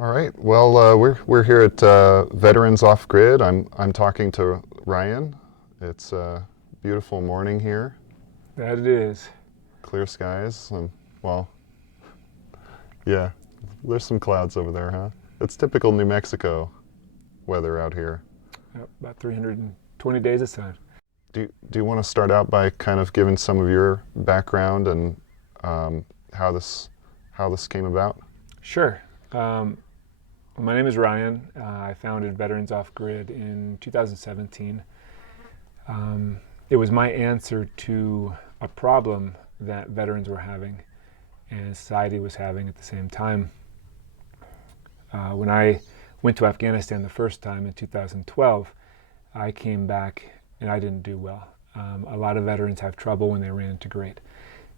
All right. Well, we're here at Veterans Off Grid. I'm talking to Ryan. It's a beautiful morning here, That it is. clear skies, and well, yeah, there's some clouds over there, huh? It's typical New Mexico weather out here. Yep, about 320 days of sun. Do you want to start out by kind of giving some of your background and um, how this came about? Sure. My name is Ryan. I founded Veterans Off Grid in 2017. It was my answer to a problem that veterans were having and society was having at the same time. When I went to Afghanistan the first time in 2012, I came back and I didn't do well. A lot of veterans have trouble when they reintegrate.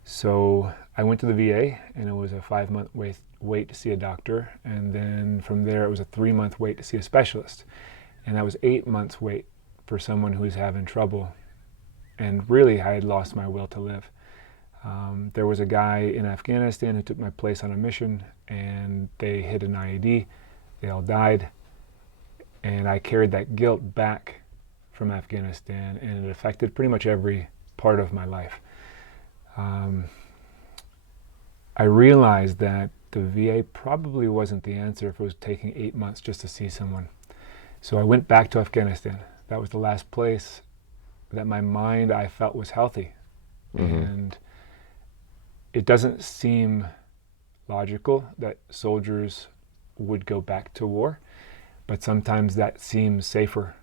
So I went to the VA, and it was a 5-month wait to see a doctor, and then from there it was a 3-month wait to see a specialist, and that was 8 months wait for someone who was having trouble. And really, I had lost my will to live. There was a guy in Afghanistan who took my place on a mission, and they hit an IED. They all died, and I carried that guilt back from Afghanistan, and it affected pretty much every part of my life. I realized that the VA probably wasn't the answer if it was taking 8 months just to see someone. So I went back to Afghanistan. That was the last place that my mind I felt was healthy. Mm-hmm. And it doesn't seem logical that soldiers would go back to war, but sometimes that seems safer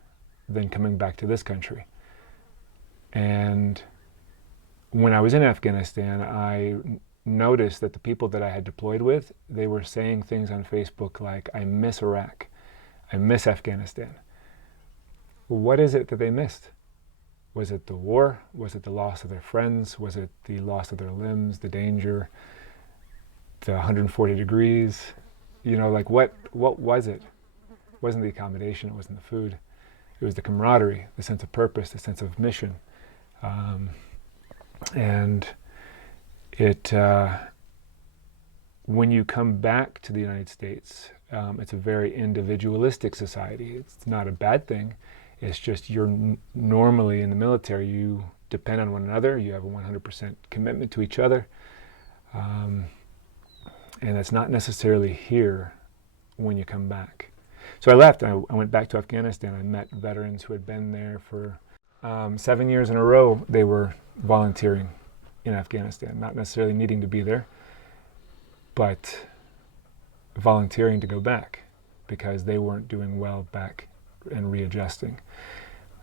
than coming back to this country. And when I was in Afghanistan, I noticed that the people that I had deployed with, they were saying things on Facebook like, I miss Iraq, I miss Afghanistan. What is it that they missed? Was it the war? Was it the loss of their friends? Was it the loss of their limbs, the danger, the 140 degrees? You know, like what was it? It wasn't the accommodation, it wasn't the food. It was the camaraderie, the sense of purpose, the sense of mission. And it, when you come back to the United States, it's a very individualistic society. It's not a bad thing. It's just you're normally in the military, you depend on one another, you have a 100% commitment to each other. And that's not necessarily here when you come back. So I left, I went back to Afghanistan. I met veterans who had been there for 7 years in a row. They were volunteering in Afghanistan, not necessarily needing to be there, but volunteering to go back because they weren't doing well back and readjusting.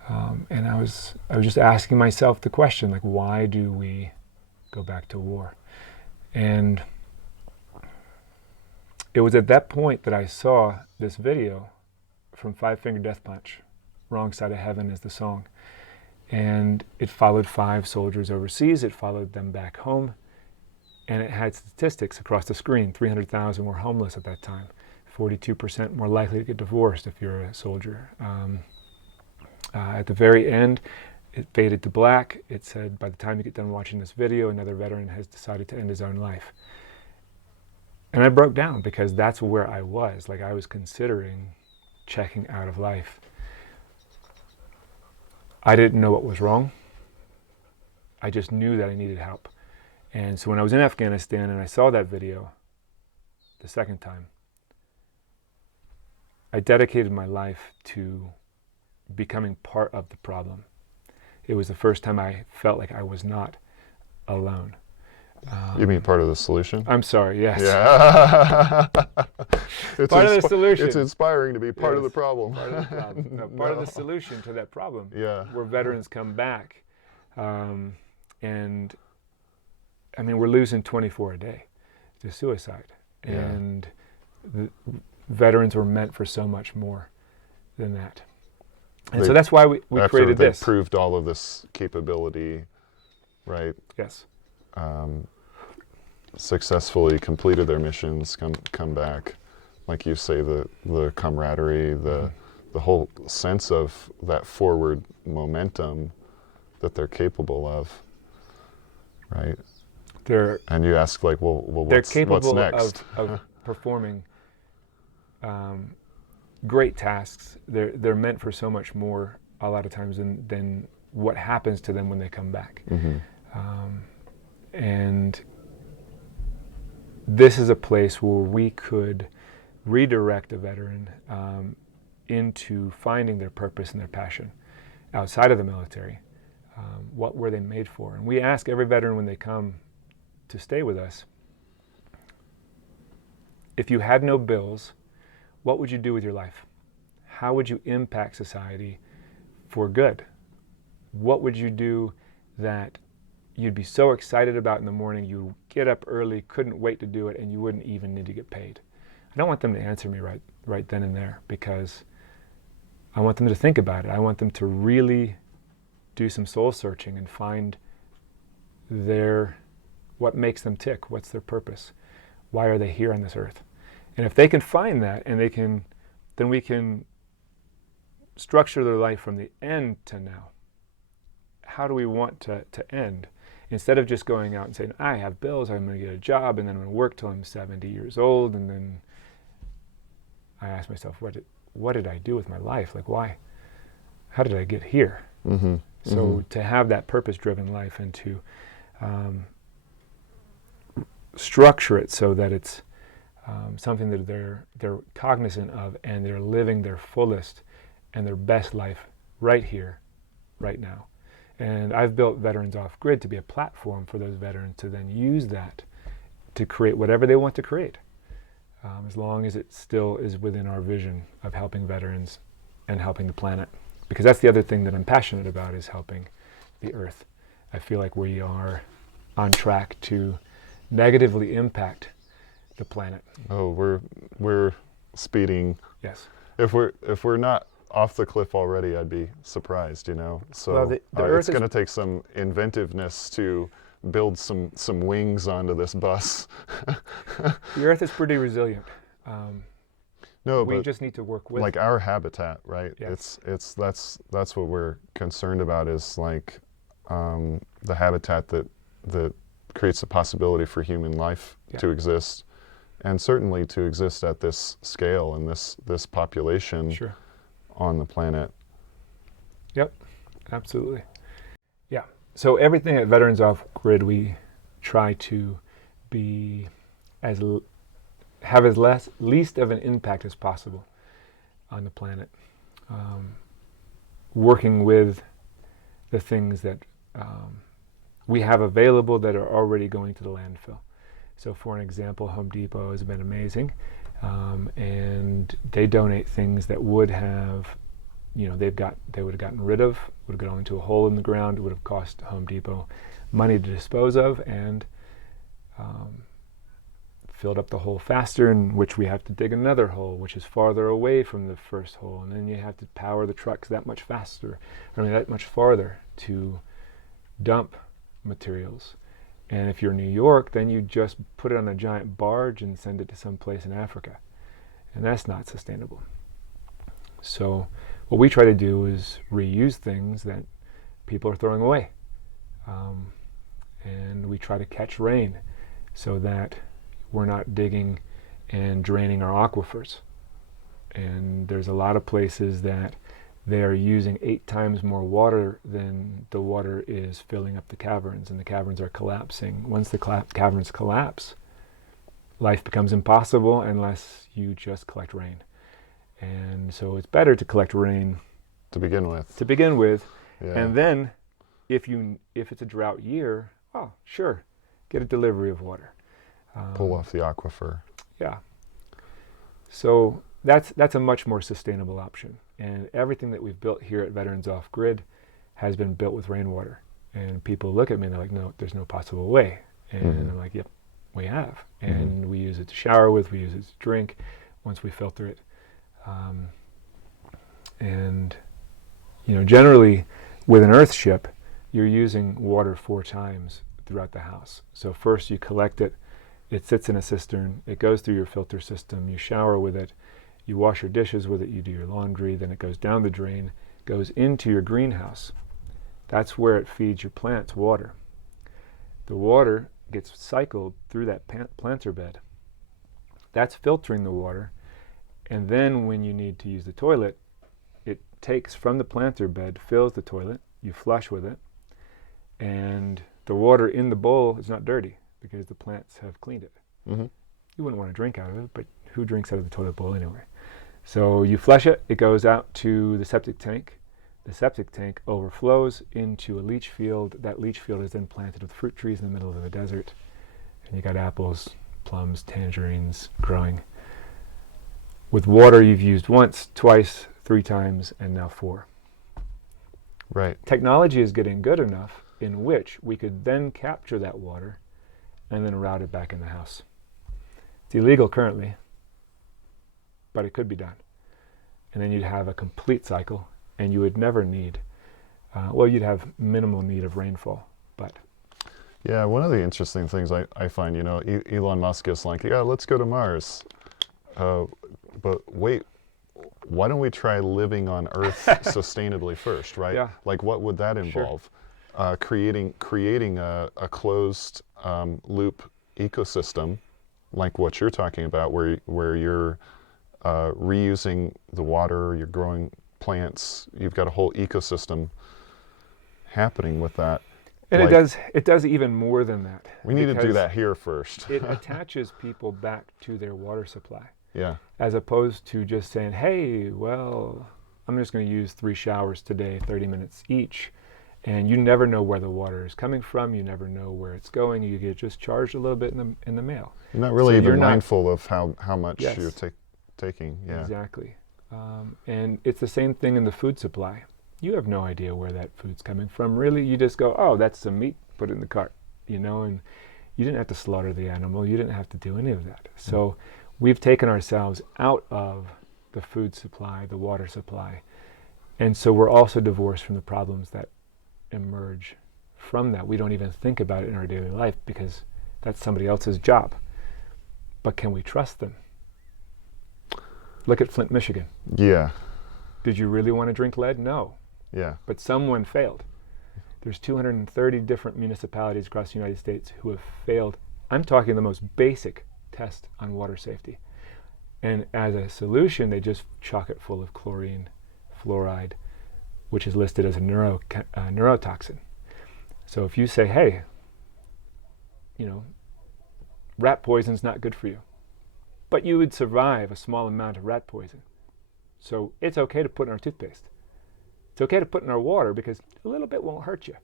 And I was just asking myself the question, like, why do we go back to war? And it was at that point that I saw this video from Five Finger Death Punch. Wrong Side of Heaven is the song. And it followed 5 soldiers overseas. It followed them back home. And it had statistics across the screen. 300,000 were homeless at that time. 42% more likely to get divorced if you're a soldier. At the very end, it faded to black. It said, by the time you get done watching this video, another veteran has decided to end his own life. And I broke down because that's where I was. Like, I was considering checking out of life. I didn't know what was wrong. I just knew that I needed help. And so when I was in Afghanistan and I saw that video the second time, I dedicated my life to becoming part of the problem. It was the first time I felt like I was not alone. You mean part of the solution? I'm sorry, yes. Yeah. It's Part of the solution. It's inspiring to be part of the Yes, problem. Part of the problem. No, part of the solution to that problem. Yeah. Where veterans come back. And I mean, we're losing 24 a day to suicide. Yeah. And the veterans were meant for so much more than that. And so that's why we created this. After they proved all of this capability, right? Yes. Successfully completed their missions, come back, like you say, the camaraderie, the whole sense of that forward momentum that they're capable of, right? They're And you ask, like, well they're what's capable next? of performing great tasks. They're meant for so much more a lot of times than what happens to them when they come back. And this is a place where we could redirect a veteran into finding their purpose and their passion outside of the military. What were they made for? And we ask every veteran when they come to stay with us, if you had no bills, what would you do with your life? How would you impact society for good? What would you do that you'd be so excited about in the morning, you'd get up early, couldn't wait to do it, and you wouldn't even need to get paid? I don't want them to answer me right then and there, because I want them to think about it. I want them to really do some soul searching and find what makes them tick, what's their purpose, why are they here on this earth? And if they can find that, and then we can structure their life from the end to now. How do we want to end? Instead of just going out and saying, I have bills, I'm going to get a job, and then I'm going to work till I'm 70 years old, and then I ask myself, what did I do with my life? Like, why? How did I get here? So to have that purpose-driven life and to structure it so that it's something that they're cognizant of, and they're living their fullest and their best life right here, right now. And I've built Veterans Off Grid to be a platform for those veterans to then use that to create whatever they want to create, as long as it still is within our vision of helping veterans and helping the planet. Because that's the other thing that I'm passionate about, is helping the earth. I feel like we are on track to negatively impact the planet. Oh, we're speeding. Yes. If we're not off the cliff already, I'd be surprised, you know. So Well, the Earth it's going to take some inventiveness to build some wings onto this bus. The earth is pretty resilient. No, We but just need to work with like our habitat, right? Yes. That's what we're concerned about, is like the habitat that creates the possibility for human life to exist, and certainly to exist at this scale and this population Sure. on the planet. Yep, absolutely. Yeah. So everything at Veterans Off Grid, we try to be have as least of an impact as possible on the planet, working with the things that we have available that are already going to the landfill. So for an example, Home Depot has been amazing, and they donate things that would have, they would have gotten rid of, would have gone into a hole in the ground. It would have cost Home Depot money to dispose of, and filled up the hole faster, in which we have to dig another hole, which is farther away from the first hole, and then you have to power the trucks that much faster, that much farther to dump materials. And if you're in New York, then you just put it on a giant barge and send it to some place in Africa, and that's not sustainable. So what we try to do is reuse things that people are throwing away, and we try to catch rain so that we're not digging and draining our aquifers. And there's a lot of places that they are using 8 times more water than the water is filling up the caverns, and the caverns are collapsing. Once the caverns collapse, life becomes impossible unless you just collect rain. And so it's better to collect rain To begin with. Yeah. And then if it's a drought year, oh, sure, get a delivery of water. Pull off the aquifer. Yeah. So that's a much more sustainable option. And everything that we've built here at Veterans Off Grid has been built with rainwater. And people look at me and they're like, no, there's no possible way. And I'm like, yep, we have. And we use it to shower with, we use it to drink once we filter it. And generally with an Earthship, you're using water 4 times throughout the house. So first you collect it, it sits in a cistern, it goes through your filter system, you shower with it, you wash your dishes with it, you do your laundry, then it goes down the drain, goes into your greenhouse. That's where it feeds your plants water. The water gets cycled through that planter bed. That's filtering the water, And then when you need to use the toilet, it takes from the planter bed, fills the toilet, you flush with it, and the water in the bowl is not dirty because the plants have cleaned it. Mm-hmm. You wouldn't want to drink out of it, but who drinks out of the toilet bowl anyway? So you flush it, it goes out to the septic tank. The septic tank overflows into a leach field. That leach field is then planted with fruit trees in the middle of the desert. And you got apples, plums, tangerines growing. With water you've used once, twice, 3 times, and now 4. Right. Technology is getting good enough in which we could then capture that water and then route it back in the house. It's illegal currently, but it could be done. And then you'd have a complete cycle, and you would never need, you'd have minimal need of rainfall, but. Yeah, one of the interesting things I find, Elon Musk is like, yeah, let's go to Mars. But wait, why don't we try living on Earth sustainably first, right? Yeah. Like, what would that involve? Sure. Creating a closed loop ecosystem, like what you're talking about, where you're reusing the water, you're growing plants, you've got a whole ecosystem happening with that. And it does even more than that. We need to do that here first. It attaches people back to their water supply. Yeah. As opposed to just saying, hey, well, I'm just going to use 3 showers today, 30 minutes each. And you never know where the water is coming from. You never know where it's going. You get just charged a little bit in the mail. You're not really So even mindful of how much Yes. you're taking. Yeah. Exactly. And it's the same thing in the food supply. You have no idea where that food's coming from. Really, you just go, oh, that's some meat, put it in the cart, and you didn't have to slaughter the animal. You didn't have to do any of that. So we've taken ourselves out of the food supply, the water supply. And so we're also divorced from the problems that emerge from that. We don't even think about it in our daily life because that's somebody else's job. But can we trust them? Look at Flint, Michigan. Yeah. Did you really want to drink lead? No. Yeah. But someone failed. There's 230 different municipalities across the United States who have failed. I'm talking the most basic test on water safety. And as a solution, they just chock it full of chlorine, fluoride, which is listed as a neurotoxin. So if you say, hey, rat poison's not good for you, but you would survive a small amount of rat poison. So it's okay to put in our toothpaste. It's okay to put in our water because a little bit won't hurt you.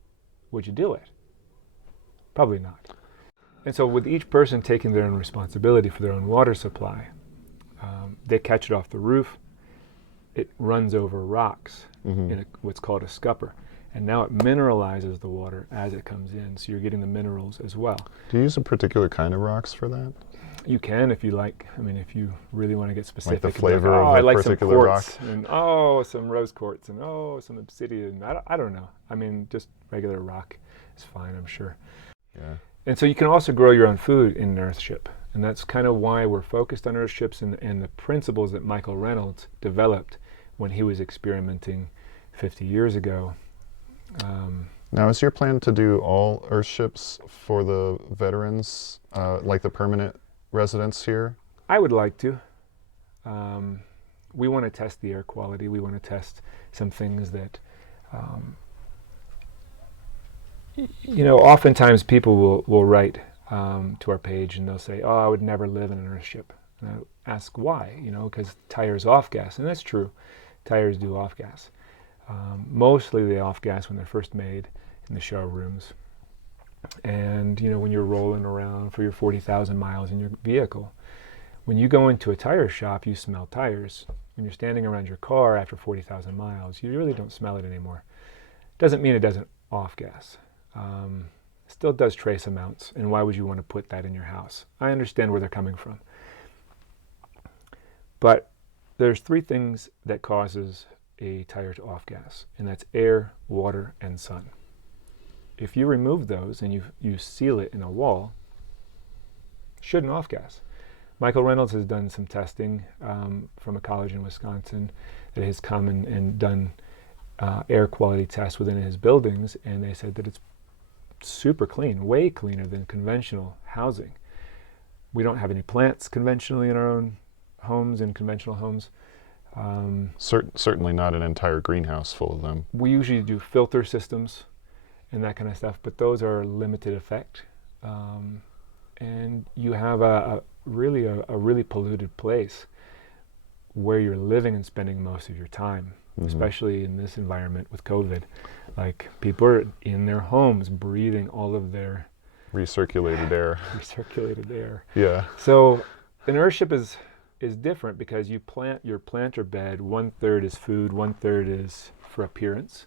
Would you do it? Probably not. And so with each person taking their own responsibility for their own water supply, they catch it off the roof, it runs over rocks in what's called a scupper. And now it mineralizes the water as it comes in, so you're getting the minerals as well. Do you use a particular kind of rocks for that? You can if you like. I mean, if you really want to get specific. Like the flavor of I a like some particular quartz, rock? And some rose quartz, and some obsidian. I don't know. I mean, just regular rock is fine, I'm sure. Yeah. And so you can also grow your own food in an Earthship. And that's kind of why we're focused on Earthships and the principles that Michael Reynolds developed when he was experimenting 50 years ago. Now, is your plan to do all Earthships for the veterans, like the permanent residents here? I would like to. We want to test the air quality. We want to test some things that, oftentimes people will write to our page and they'll say, oh, I would never live in an Earthship. And I ask why, because tires off gas. And that's true. Tires do off gas. Mostly they off gas when they're first made in the showrooms. And, when you're rolling around for your 40,000 miles in your vehicle, when you go into a tire shop, you smell tires. When you're standing around your car after 40,000 miles, you really don't smell it anymore. Doesn't mean it doesn't off gas. Still does trace amounts, and why would you want to put that in your house? I understand where they're coming from. But there's 3 things that causes a tire to off gas, and that's air, water, and sun. If you remove those and you seal it in a wall, it shouldn't off gas. Michael Reynolds has done some testing from a college in Wisconsin that has come and done air quality tests within his buildings, and they said that it's super clean, way cleaner than conventional housing. We don't have any plants conventionally in our own homes and conventional homes. Certainly not an entire greenhouse full of them. We usually do filter systems and that kind of stuff, but those are limited effect. And you have a really polluted place where you're living and spending most of your time, especially in this environment with COVID. Like, people are in their homes breathing all of their Recirculated air. recirculated air. Yeah. So an earthship is different because you plant your planter bed. 1/3 is food, 1/3 is for appearance,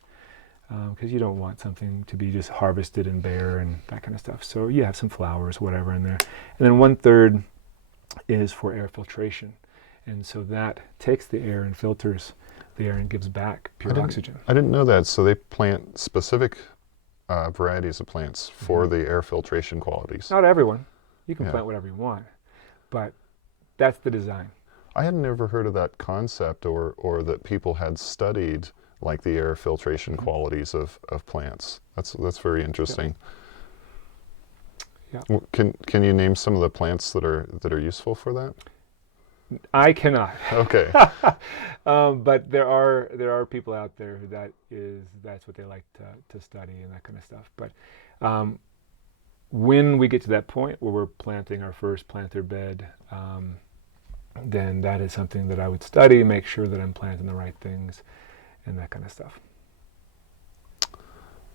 because you don't want something to be just harvested and bare and that kind of stuff. So you have some flowers, whatever, in there, and then 1/3 is for air filtration, and so that takes the air and filters the air and gives back pure oxygen. I didn't know that. So they plant specific varieties of plants for the air filtration qualities. Not everyone. You can Yeah. plant whatever you want, but that's the design. I had never heard of that concept, or that people had studied like the air filtration qualities of plants. That's very interesting. Yeah. Well, can you name some of the plants that are useful for that? I cannot. Okay. But there are people out there who that's what they like to study and that kind of stuff. But when we get to that point where we're planting our first planter bed, then that is something that I would study, make sure that I'm planting the right things and that kind of stuff.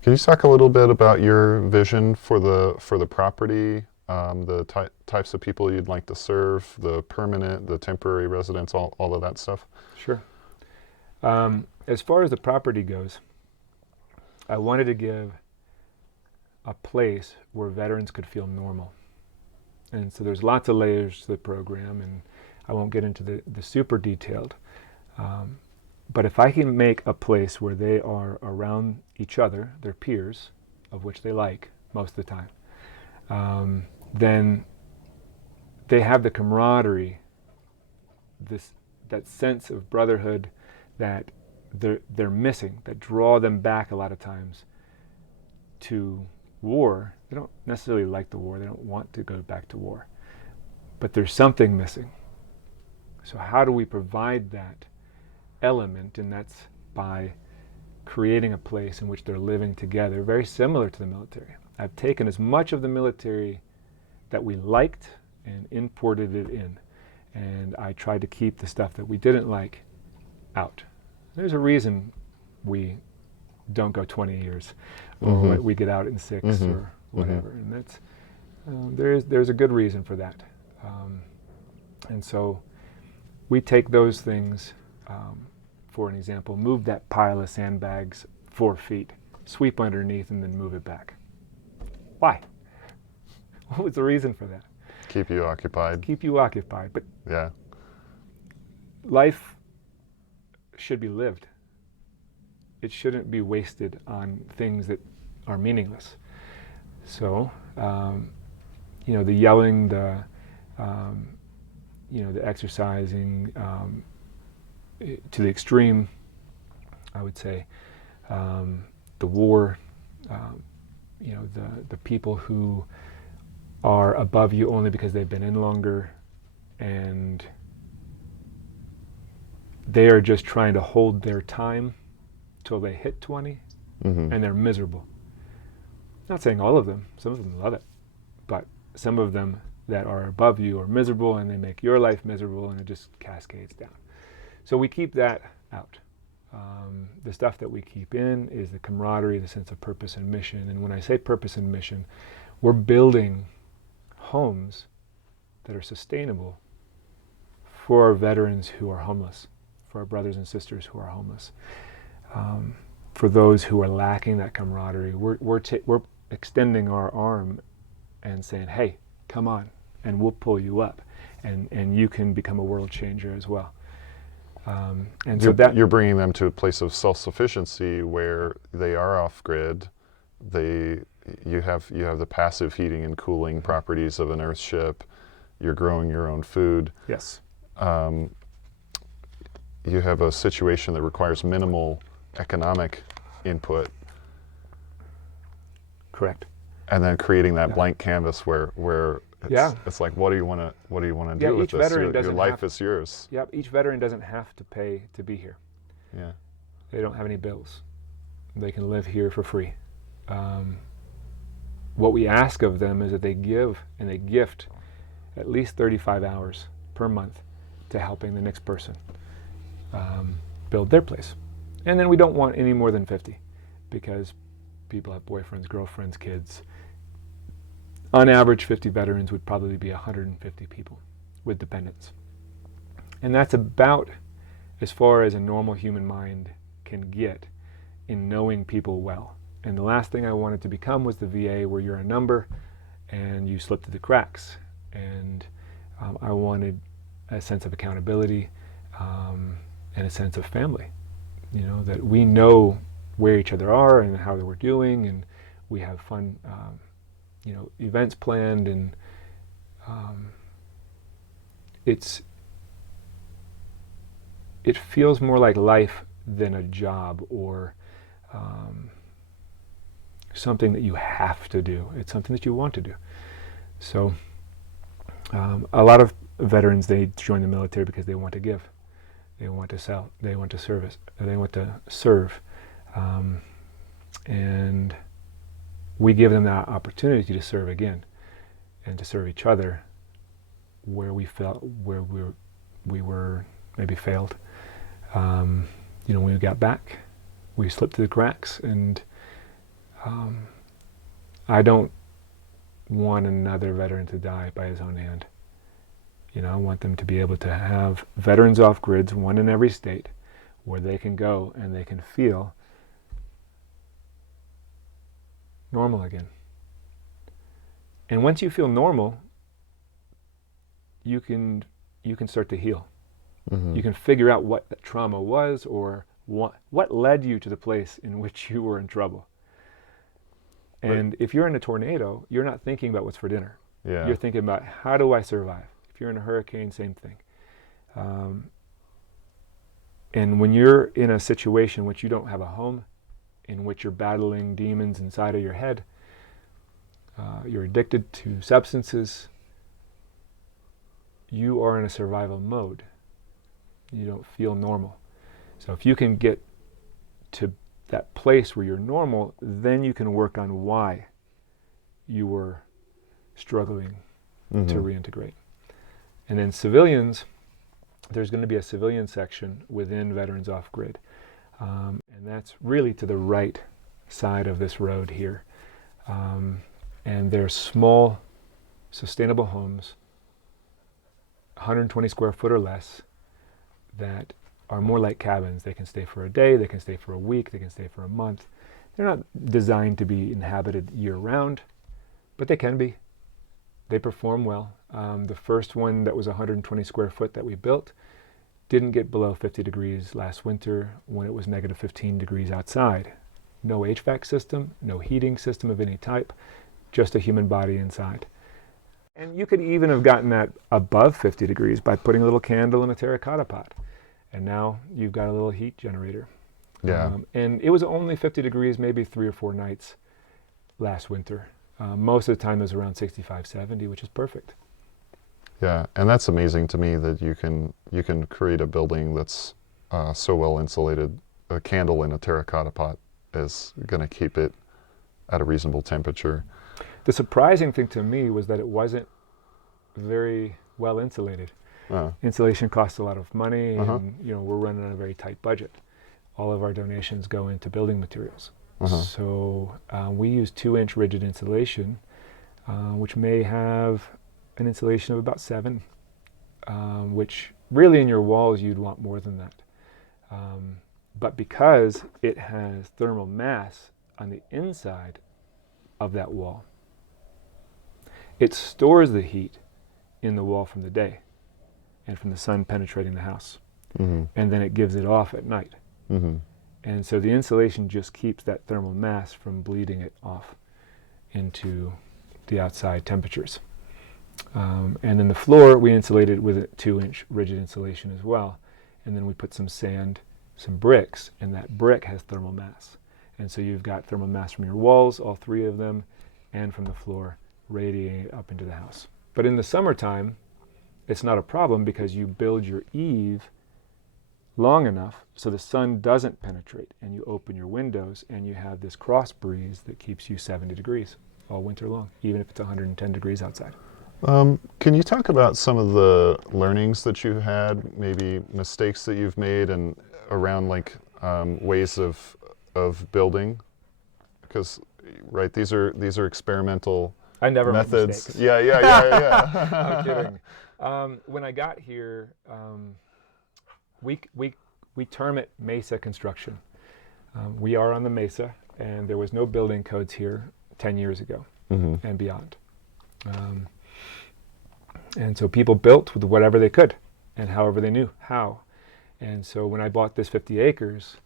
Can you talk a little bit about your vision for the property, the types of people you'd like to serve, the permanent, the temporary residents, all of that stuff? Sure. As far as the property goes, I wanted to give a place where veterans could feel normal. And so there's lots of layers to the program, and I won't get into the super detailed. But if I can make a place where they are around each other, their peers, of which they like most of the time, then they have the camaraderie, that sense of brotherhood that they're missing, that draw them back a lot of times to war. They don't necessarily like the war. They don't want to go back to war. But there's something missing. So how do we provide that element? And that's by creating a place in which they're living together, very similar to the military. I've taken as much of the military that we liked and imported it in. And I tried to keep the stuff that we didn't like out. There's a reason we don't go 20 years, or we get out in 6 or whatever. And that's there's a good reason for that. And so we take those things, for an example, move that pile of sandbags 4 feet, sweep underneath, and then move it back. Why? What was the reason for that? Keep you occupied. Keep you occupied. But Yeah. life should be lived. It shouldn't be wasted on things that are meaningless. So, the yelling, the exercising to the extreme, I would say, the war, the people who are above you only because they've been in longer, and they are just trying to hold their time till they hit 20, and they're miserable. Not saying all of them, some of them love it, but some of them that are above you are miserable, and they make your life miserable, and it just cascades down. So we keep that out. The stuff that we keep in is the camaraderie, the sense of purpose and mission. And when I say purpose and mission, we're building homes that are sustainable for our veterans who are homeless, for our brothers and sisters who are homeless, for those who are lacking that camaraderie. We're extending our arm and saying, hey, come on, and we'll pull you up, and you can become a world changer as well. And so that you're bringing them to a place of self-sufficiency where they are off-grid. You have the passive heating and cooling properties of an Earthship. You're growing your own food. Yes. You have a situation that requires minimal economic input. Correct. And then creating that blank canvas where Yeah. It's like, what do you want to do Yeah, with each this? veteran Your doesn't life have- is yours. Yep, each veteran doesn't have to pay to be here. Yeah. They don't have any bills. They can live here for free. What we ask of them is that they give and they gift at least 35 hours per month to helping the next person build their place. And then we don't want any more than 50, because people have boyfriends, girlfriends, kids. On average, 50 veterans would probably be 150 people with dependents. And that's about as far as a normal human mind can get in knowing people well. And the last thing I wanted to become was the VA, where you're a number and you slip through the cracks. And I wanted a sense of accountability and a sense of family. You know, that we know where each other are and how we're doing, and we have fun, events planned, and it feels more like life than a job or something that you have to do. It's something that you want to do. So a lot of veterans, they join the military because they want to give, they want to sell, they want to serve, and we give them that opportunity to serve again and to serve each other where we felt we were maybe failed. When we got back, we slipped through the cracks, and I don't want another veteran to die by his own hand. I want them to be able to have veterans off grids, one in every state, where they can go and they can feel normal again. And once you feel normal, you can start to heal. Mm-hmm. You can figure out what the trauma was, or what led you to the place in which you were in trouble. And if you're in a tornado, you're not thinking about what's for dinner. Yeah. You're thinking about, how do I survive? If you're in a hurricane, same thing. And when you're in a situation in which you don't have a home, in which you're battling demons inside of your head, you're addicted to substances, you are in a survival mode. You don't feel normal. So if you can get to that place where you're normal, then you can work on why you were struggling Mm-hmm. to reintegrate. And then civilians, there's going to be a civilian section within Veterans Off Grid. And that's really to the right side of this road here. And they're small, sustainable homes, 120 square foot or less, that are more like cabins. They can stay for a day, they can stay for a week, they can stay for a month. They're not designed to be inhabited year-round, but they can be. They perform well. The first one that was 120 square foot that we built didn't get below 50 degrees last winter when it was negative 15 degrees outside. No HVAC system, no heating system of any type, just a human body inside. And you could even have gotten that above 50 degrees by putting a little candle in a terracotta pot. And now you've got a little heat generator. Yeah. And it was only 50 degrees maybe 3 or 4 nights last winter. Most of the time it was around 65, 70, which is perfect. Yeah, and that's amazing to me, that you can create a building that's so well insulated. A candle in a terracotta pot is going to keep it at a reasonable temperature. The surprising thing to me was that it wasn't very well insulated. Insulation costs a lot of money, and we're running on a very tight budget. All of our donations go into building materials. So we use 2-inch rigid insulation, which may have an insulation of about 7, which really in your walls you'd want more than that. But because it has thermal mass on the inside of that wall, it stores the heat in the wall from the day and from the sun penetrating the house. And then it gives it off at night. And so the insulation just keeps that thermal mass from bleeding it off into the outside temperatures. And then the floor we insulated with a 2-inch rigid insulation as well. And then we put some sand, some bricks, and that brick has thermal mass. And so you've got thermal mass from your walls, all 3 of them, and from the floor, radiating up into the house. But in the summertime, it's not a problem because you build your eave long enough so the sun doesn't penetrate, and you open your windows and you have this cross breeze that keeps you 70 degrees all winter long, even if it's 110 degrees outside. Can you talk about some of the learnings that you had, maybe mistakes that you've made, and around like ways of building? Because right, these are experimental I never make methods. mistakes. Yeah. I'm kidding. When I got here, we term it Mesa construction. We are on the Mesa, and there was no building codes here 10 years ago and beyond. And so people built with whatever they could and however they knew how. And so when I bought this 50 acres,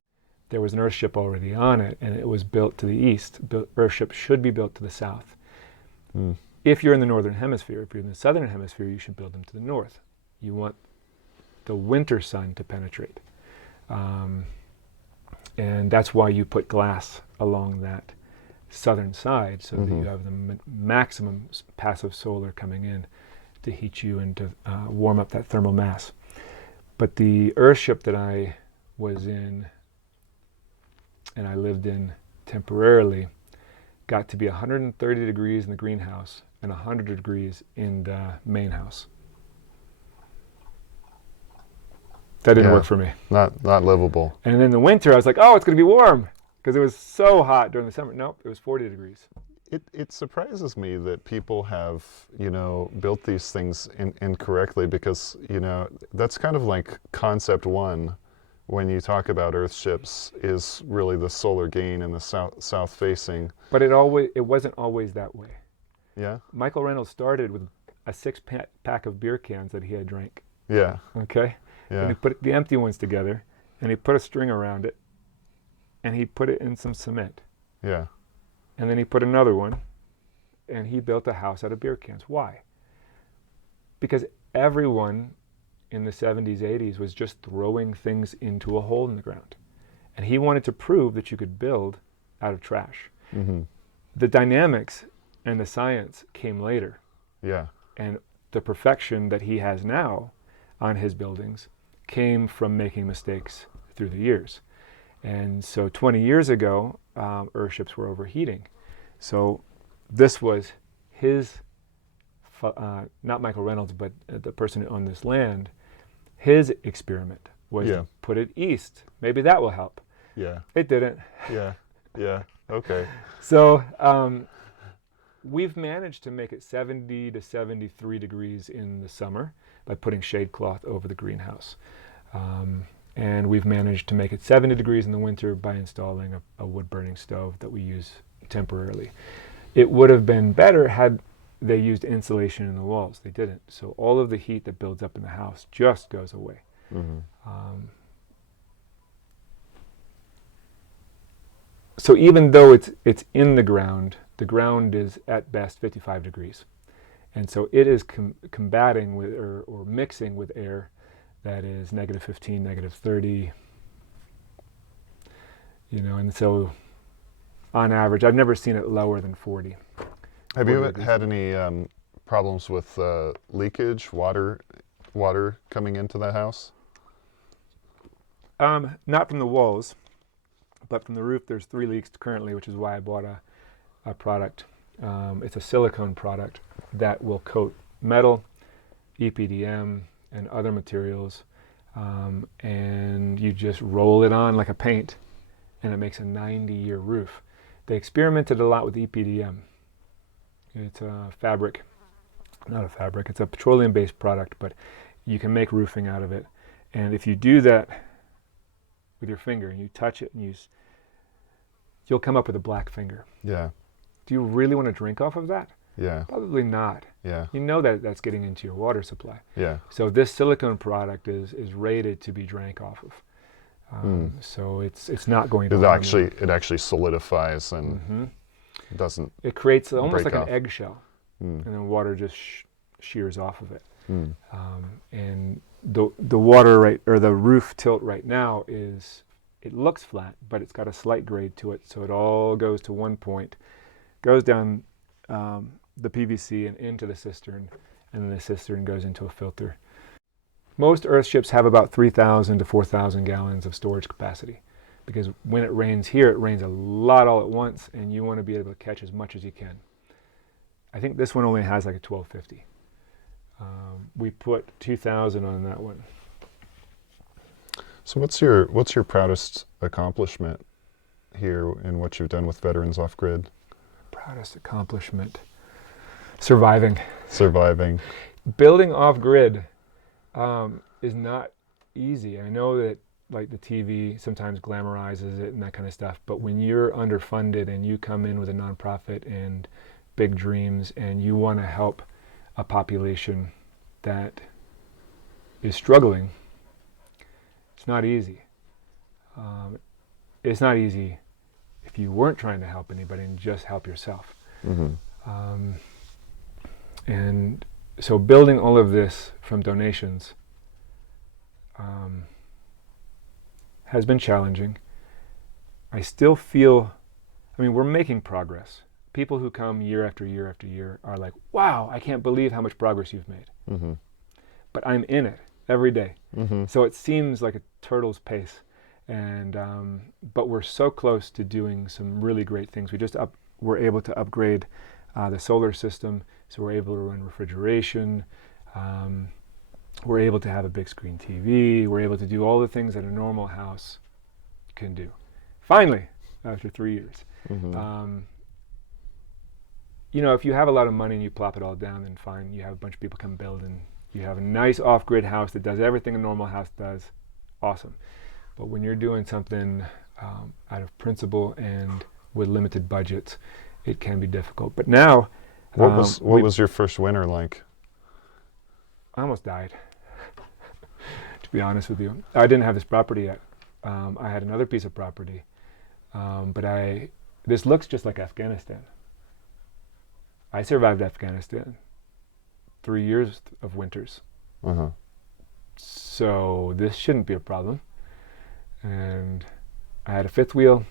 there was an Earthship already on it, and it was built to the east. Earthship should be built to the south. If you're in the northern hemisphere, if you're in the southern hemisphere, you should build them to the north. You want the winter sun to penetrate. And that's why you put glass along that southern side, so that you have the maximum passive solar coming in to heat you and to warm up that thermal mass. But the Earthship that I was in and I lived in temporarily got to be 130 degrees in the greenhouse and 100 degrees in the main house. That didn't work for me. Not livable. And in the winter, I was like, oh, it's going to be warm, because it was so hot during the summer. Nope, it was 40 degrees. It surprises me that people have, built these things incorrectly, because, that's kind of like concept one when you talk about Earthships, is really the solar gain and the south facing. But it wasn't always that way. Yeah? Michael Reynolds started with a 6-pack of beer cans that he had drank. Yeah. Okay? Yeah. And he put the empty ones together, and he put a string around it, and he put it in some cement. Yeah. And then he put another one, and he built a house out of beer cans. Why? Because everyone in the 70s, 80s was just throwing things into a hole in the ground. And he wanted to prove that you could build out of trash. The dynamics and the science came later. Yeah. And the perfection that he has now on his buildings came from making mistakes through the years. And so 20 years ago, Earthships were overheating. So this was his, not Michael Reynolds, but the person who owned this land, his experiment was to put it east. Maybe that will help. Yeah. It didn't. Yeah. Okay. So we've managed to make it 70 to 73 degrees in the summer by putting shade cloth over the greenhouse. And we've managed to make it 70 degrees in the winter by installing a wood-burning stove that we use temporarily. It would have been better had they used insulation in the walls. They didn't. So all of the heat that builds up in the house just goes away. So even though it's in the ground is at best 55 degrees. And so it is combating with or mixing with air that is negative 15, negative 30, and so on average, I've never seen it lower than 40. Have you had any problems with leakage, water coming into the house? Not from the walls, but from the roof. There's 3 leaks currently, which is why I bought a product. It's a silicone product that will coat metal, EPDM, and other materials, and you just roll it on like a paint, and it makes a 90-year roof. They experimented a lot with EPDM. It's a fabric, not a fabric, it's a petroleum-based product, but you can make roofing out of it. And if you do that with your finger and you touch it, and you'll come up with a black finger. Yeah. Do you really want to drink off of that? Yeah. Probably not. Yeah. You know that that's getting into your water supply. Yeah. So this silicone product is rated to be drank off of. So it's not going to harm you. It actually solidifies and doesn't. It creates almost like off. an eggshell, and then water just shears off of it. And the water or the roof tilt right now it looks flat, but it's got a slight grade to it, so it all goes to one point, goes down the PVC and into the cistern, and then the cistern goes into a filter. Most Earthships have about 3,000 to 4,000 gallons of storage capacity, because when it rains here, it rains a lot all at once, and you want to be able to catch as much as you can. I think this one only has like a 1250. We put 2,000 on that one. So what's your proudest accomplishment here in what you've done with Veterans Off Grid? Proudest accomplishment? Surviving. Surviving. Building off grid is not easy. I know that like the TV sometimes glamorizes it and that kind of stuff, but when you're underfunded and you come in with a nonprofit and big dreams and you want to help a population that is struggling, it's not easy. It's not easy if you weren't trying to help anybody and just help yourself. Mm-hmm. And so building all of this from donations has been challenging. I still feel, I mean, we're making progress. People who come year after year after year are like, wow, I can't believe how much progress you've made. Mm-hmm. But I'm in it every day. Mm-hmm. So it seems like a turtle's pace. And but we're so close to doing some really great things. We're able to upgrade the solar system, so we're able to run refrigeration. We're able to have a big screen TV. We're able to do all the things that a normal house can do. Finally, after 3 years. Mm-hmm. You know, if you have a lot of money and you plop it all down, then fine. You have a bunch of people come build and you have a nice off-grid house that does everything a normal house does. Awesome. But when you're doing something out of principle and with limited budgets, it can be difficult. But now, what was your first winter like? I almost died. To be honest with you, I didn't have this property yet. I had another piece of property, but this looks just like Afghanistan. I survived Afghanistan, 3 years of winters. Uh-huh. So this shouldn't be a problem. And I had a fifth wheel.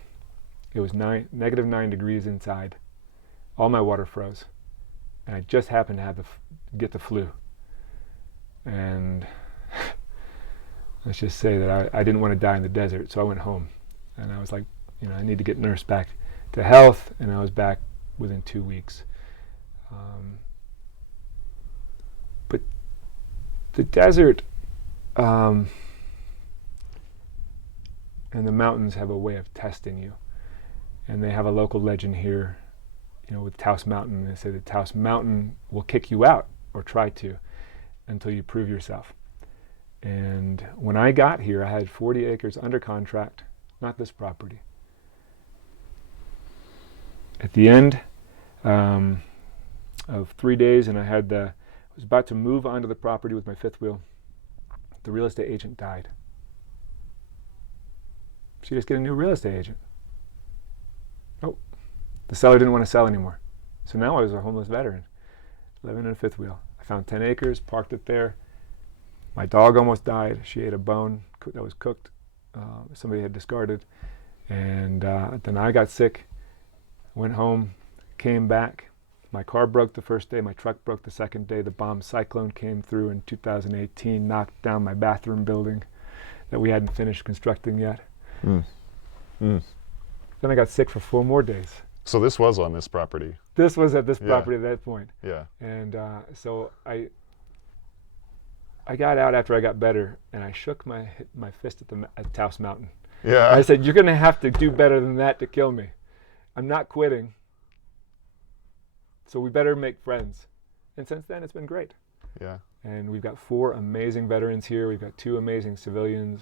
It was negative 9 degrees inside. All my water froze. And I just happened to have get the flu. And let's just say that I didn't want to die in the desert, so I went home. And I was like, you know, I need to get nursed back to health, and I was back within 2 weeks. But the desert and the mountains have a way of testing you. And they have a local legend here, you know, with Taos Mountain. They say that Taos Mountain will kick you out, or try to, until you prove yourself. And when I got here, I had 40 acres under contract, not this property. At the end of 3 days, and I was about to move onto the property with my fifth wheel, the real estate agent died. So you just get a new real estate agent. Oh, the seller didn't want to sell anymore. So now I was a homeless veteran, living in a fifth wheel. I found 10 acres, parked it there. My dog almost died. She ate a bone that was cooked. Somebody had discarded. And then I got sick, went home, came back. My car broke the first day. My truck broke the second day. The bomb cyclone came through in 2018, knocked down my bathroom building that we hadn't finished constructing yet. Mm. Mm. Then I got sick for 4 more days. So this was on this property? This was at this property at that point. Yeah. And so I got out after I got better, and I shook my fist at Taos Mountain. Yeah. I said, you're going to have to do better than that to kill me. I'm not quitting. So we better make friends. And since then, it's been great. Yeah. And we've got 4 amazing veterans here. We've got 2 amazing civilians,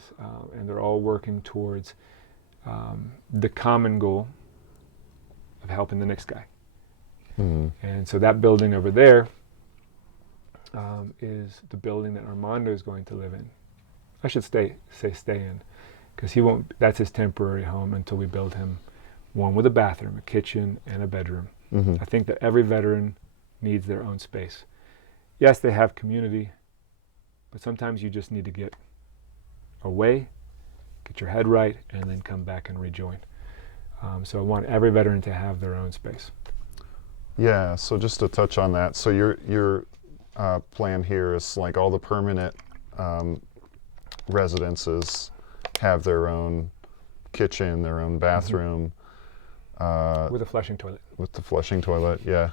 and they're all working towards the common goal of helping the next guy. Mm-hmm. And so that building over there is the building that Armando is going to live in. I should stay in, because he won't. That's his temporary home until we build him one with a bathroom, a kitchen, and a bedroom. Mm-hmm. I think that every veteran needs their own space. Yes, they have community, but sometimes you just need to get away, get your head right, and then come back and rejoin. So I want every veteran to have their own space. Yeah. So just to touch on that, so you're plan here is like all the permanent residences have their own kitchen, their own bathroom. With a flushing toilet. With the flushing toilet, yeah.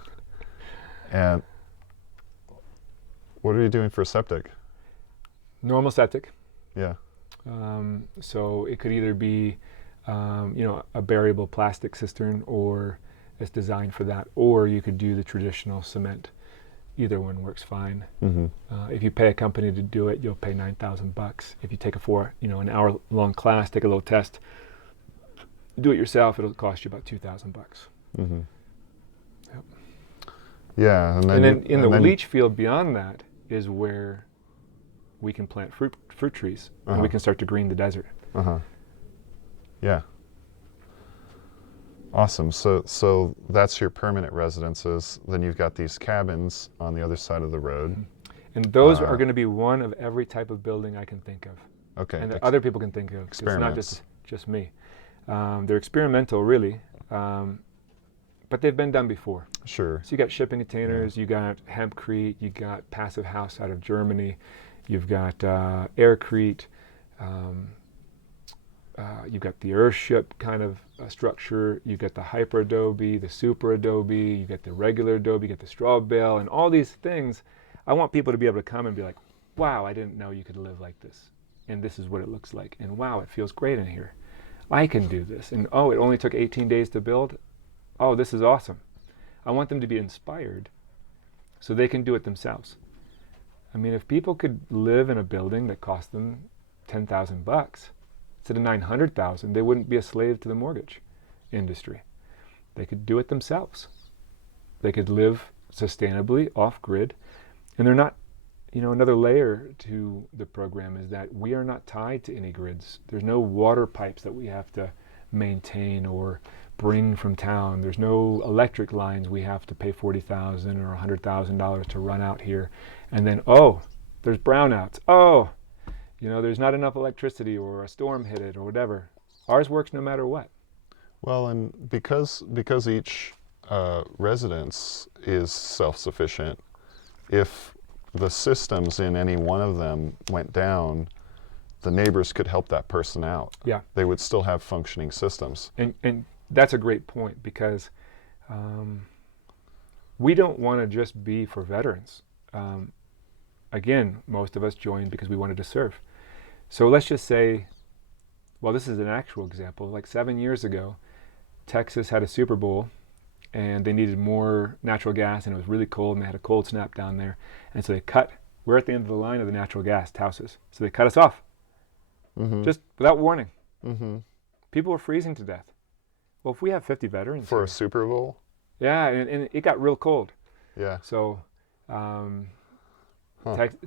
And what are you doing for septic? Normal septic. Yeah. So it could either be, a buriable plastic cistern, or it's designed for that, or you could do the traditional cement. Either one works fine. Mm-hmm. If you pay a company to do it, you'll pay $9,000. If you take an hour-long class, take a little test, do it yourself, it'll cost you about $2,000. Mm-hmm. Yep. Yeah, and And then in the leach field beyond that is where we can plant fruit trees, and we can start to green the desert. Yeah. Awesome. So that's your permanent residences. Then you've got these cabins on the other side of the road. And those are going to be one of every type of building I can think of. Okay. And that other people can think of. It's not just me. They're experimental, really, but they've been done before. Sure. So you got shipping containers, you got hempcrete, you got passive house out of Germany, you've got aircrete, you've got the Earthship kind of structure, you got the hyper adobe, the super adobe, you got the regular adobe, you got the straw bale, and all these things. I want people to be able to come and be like, wow, I didn't know you could live like this, and this is what it looks like, and wow, it feels great in here. I can do this, and oh, it only took 18 days to build. Oh, this is awesome. I want them to be inspired so they can do it themselves. I mean, if people could live in a building that cost them $10,000 instead of $900,000, they wouldn't be a slave to the mortgage industry. They could do it themselves. They could live sustainably off-grid, and they're not. Another layer to the program is that we are not tied to any grids. There's no water pipes that we have to maintain or bring from town. There's no electric lines we have to pay $40,000 or $100,000 to run out here. And then, there's brownouts. There's not enough electricity, or a storm hit it, or whatever. Ours works no matter what. Well, and because each residence is self-sufficient, if the systems in any one of them went down, the neighbors could help that person out. Yeah. They would still have functioning systems. And that's a great point, because we don't want to just be for veterans. Again, most of us joined because we wanted to serve. So let's just say, well, this is an actual example. Like 7 years ago, Texas had a Super Bowl, and they needed more natural gas, and it was really cold, and they had a cold snap down there. And so we're at the end of the line of the natural gas houses. So they cut us off, just without warning. People were freezing to death. Well, if we have 50 veterans For a Super Bowl? Yeah, and it got real cold. Yeah. So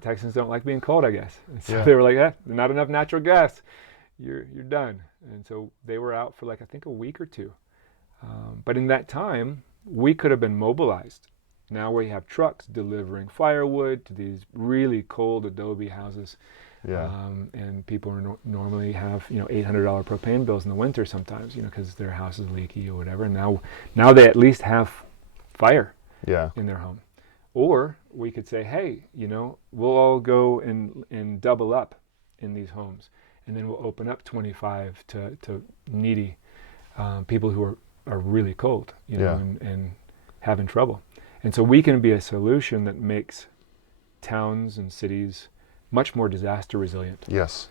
Texans don't like being cold, I guess. And so Yeah. they were like, not enough natural gas. You're done. And so they were out for I think a week or two. But in that time, we could have been mobilized. Now we have trucks delivering firewood to these really cold adobe houses. Yeah. And people are normally have $800 propane bills in the winter sometimes, because their house is leaky or whatever. And now they at least have fire in their home. Or we could say, hey, we'll all go and double up in these homes, and then we'll open up 25 to needy people who are really cold, and having trouble. And so we can be a solution that makes towns and cities much more disaster resilient. Yes.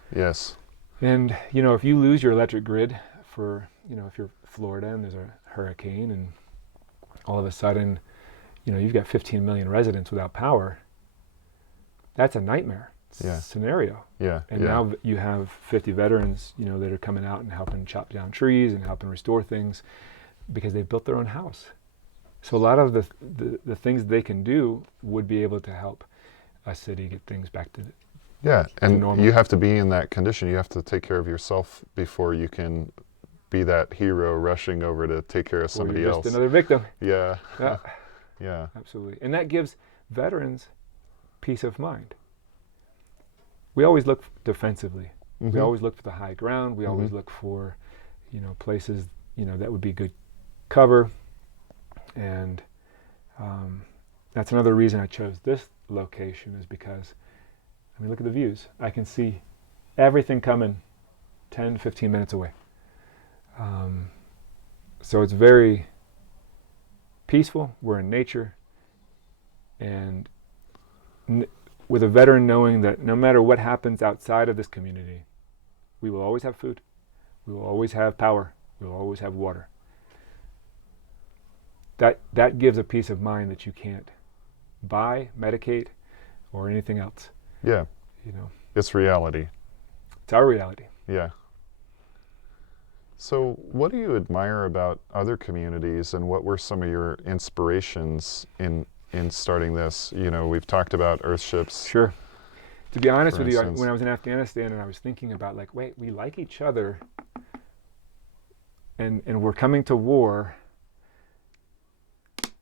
And, if you lose your electric grid for, if you're Florida and there's a hurricane, and all of a sudden, you've got 15 million residents without power, that's a nightmare scenario. Yeah. And now you have 50 veterans, that are coming out and helping chop down trees and helping restore things because they've built their own house. So a lot of the things they can do would be able to help a city get things back to and normal. You have to be in that condition. You have to take care of yourself before you can be that hero rushing over to take care of somebody else. Just another victim. Yeah. Yeah. Absolutely. And that gives veterans peace of mind. We always look defensively. We always look for the high ground. We always look for, places, that would be good cover. And that's another reason I chose this location is because, I mean, look at the views. I can see everything coming 10, 15 minutes away. So it's very peaceful. We're in nature. And with a veteran knowing that no matter what happens outside of this community, we will always have food. We will always have power. We will always have water. That gives a peace of mind that you can't buy, medicate, or anything else. Yeah. You know, It's reality. it's our reality. Yeah. So what do you admire about other communities, and what were some of your inspirations in starting this? You know, we've talked about Earthships. Sure. To be honest For with you, instance. when I was in Afghanistan and I was thinking about like, wait, we like each other and we're coming to war and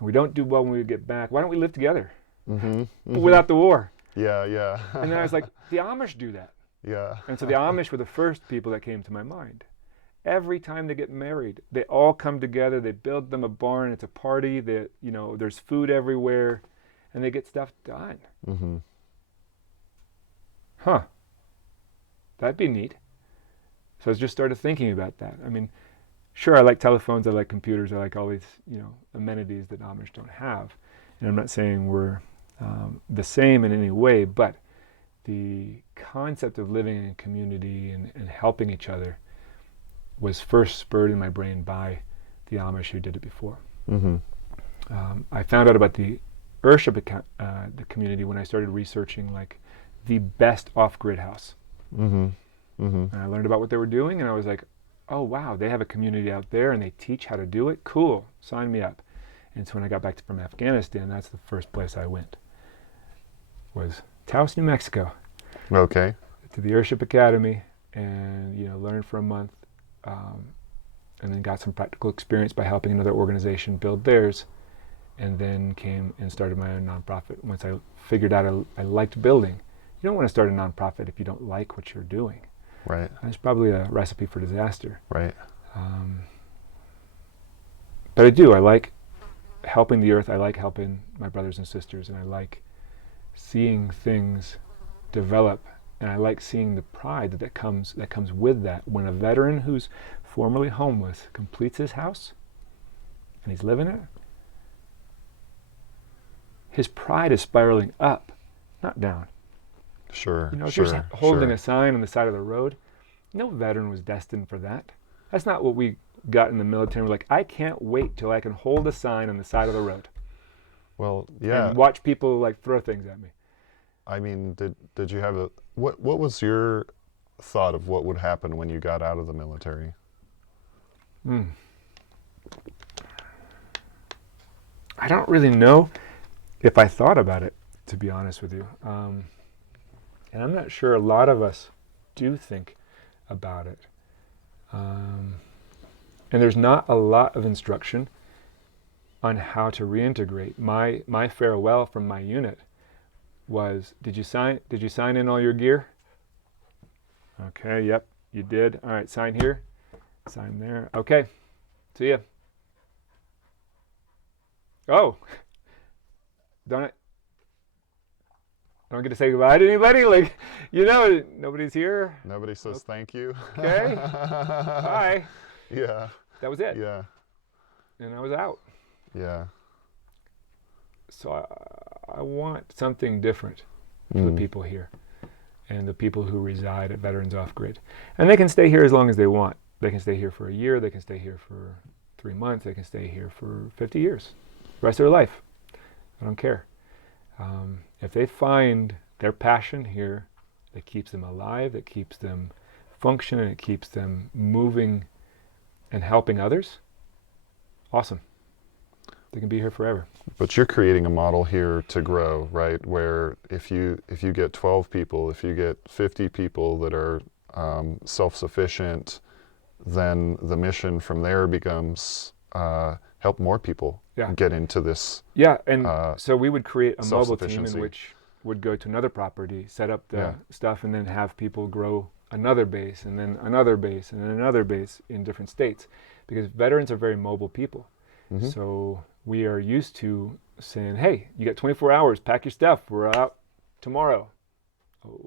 we don't do well when we get back. Why don't we live together but without the war? Yeah, yeah. And then I was like, the Amish do that. yeah. And so the Amish were the first people that came to my mind. Every time they get married, they all come together, they build them a barn, it's a party, there's food everywhere, and they get stuff done. Mm-hmm. Huh. That'd be neat. So I just started thinking about that. I mean, sure, I like telephones, I like computers, I like all these, amenities that Amish don't have. And I'm not saying we're the same in any way, but the concept of living in a community and helping each other was first spurred in my brain by the Amish who did it before. Mm-hmm. I found out about the Earthship the community when I started researching like the best off-grid house. Mm-hmm. Mm-hmm. And I learned about what they were doing, and I was like, oh wow, they have a community out there and they teach how to do it. Cool, sign me up. And so when I got back from Afghanistan, that's the first place I went, was Taos, New Mexico, Okay. to the Earthship Academy, and learned for a month, and then got some practical experience by helping another organization build theirs, and then came and started my own nonprofit. Once I figured out I liked building. You don't want to start a nonprofit if you don't like what you're doing. Right. That's probably a recipe for disaster. Right. But I do. I like helping the earth. I like helping my brothers and sisters, and I like seeing things develop. And I like seeing the pride that comes with that. When a veteran who's formerly homeless completes his house and he's living it, his pride is spiraling up, not down. Sure. If sure. you're holding sure. a sign on the side of the road, no veteran was destined for that. That's not what we got in the military. We're like, I can't wait till I can hold a sign on the side of the road Well, yeah. and watch people like throw things at me. I mean, did you have what was your thought of what would happen when you got out of the military? I don't really know if I thought about it, to be honest with you. And I'm not sure a lot of us do think about it. And there's not a lot of instruction on how to reintegrate. My farewell from my unit was, did you sign in all your gear? Okay, yep, you did. All right, sign here, sign there. Okay, see ya. Oh, don't get to say goodbye to anybody? Like, nobody's here. Nobody says thank you. Okay, bye. Yeah. That was it. Yeah. And I was out. Yeah. So I want something different for the people here and the people who reside at Veterans Off Grid. And they can stay here as long as they want. They can stay here for a year. They can stay here for 3 months. They can stay here for 50 years, the rest of their life. I don't care. If they find their passion here that keeps them alive, that keeps them functioning, it keeps them moving and helping others, awesome. They can be here forever. But you're creating a model here to grow, right? Where if you get 12 people, if you get 50 people that are self-sufficient, then the mission from there becomes help more people get into this. Yeah, and so we would create a mobile team in self-sufficiency. which would go to another property, set up the stuff, and then have people grow another base, and then another base, and then another base in different states. Because veterans are very mobile people. So we are used to saying, hey, you got 24 hours, pack your stuff, we're out tomorrow.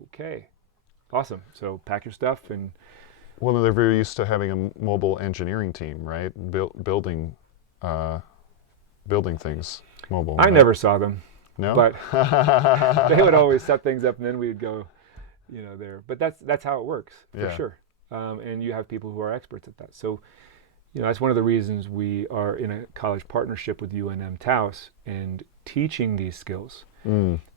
Okay, awesome. So pack your stuff and Well, they're very used to having a mobile engineering team, right? Building things mobile. I right? never saw them, No. but they would always set things up and then we'd go, there. But that's how it works for Yeah. sure. And you have people who are experts at that. So, that's one of the reasons we are in a college partnership with UNM Taos and teaching these skills.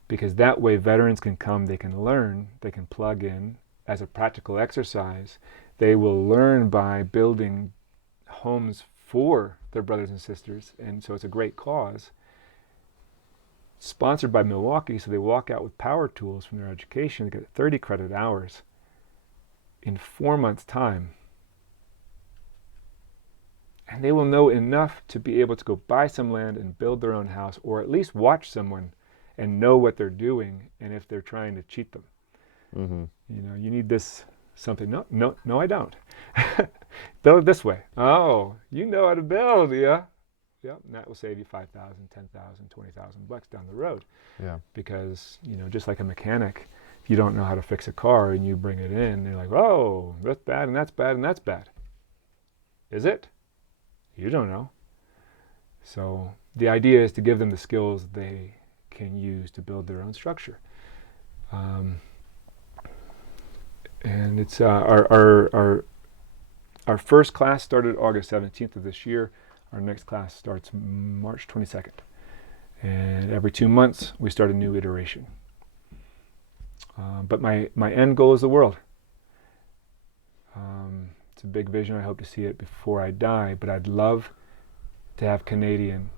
Because that way veterans can come, they can learn, they can plug in as a practical exercise. They will learn by building homes for their brothers and sisters. And so it's a great cause. Sponsored by Milwaukee, so they walk out with power tools from their education. They get 30 credit hours in 4 months' time. And they will know enough to be able to go buy some land and build their own house, or at least watch someone and know what they're doing and if they're trying to cheat them. You need this something. No, I don't. Build it this way. Oh, you know how to build, yeah? Yep, and that will save you $5,000, $10,000, $20,000 down the road. Yeah. Because, just like a mechanic, if you don't know how to fix a car and you bring it in, they're like, oh, that's bad and that's bad and that's bad. Is it? You don't know. So the idea is to give them the skills they can use to build their own structure. And it's our first class started August 17th of this year. Our next class starts March 22nd. And every 2 months, we start a new iteration. But my end goal is the world. It's a big vision. I hope to see it before I die. But I'd love to have Canadian,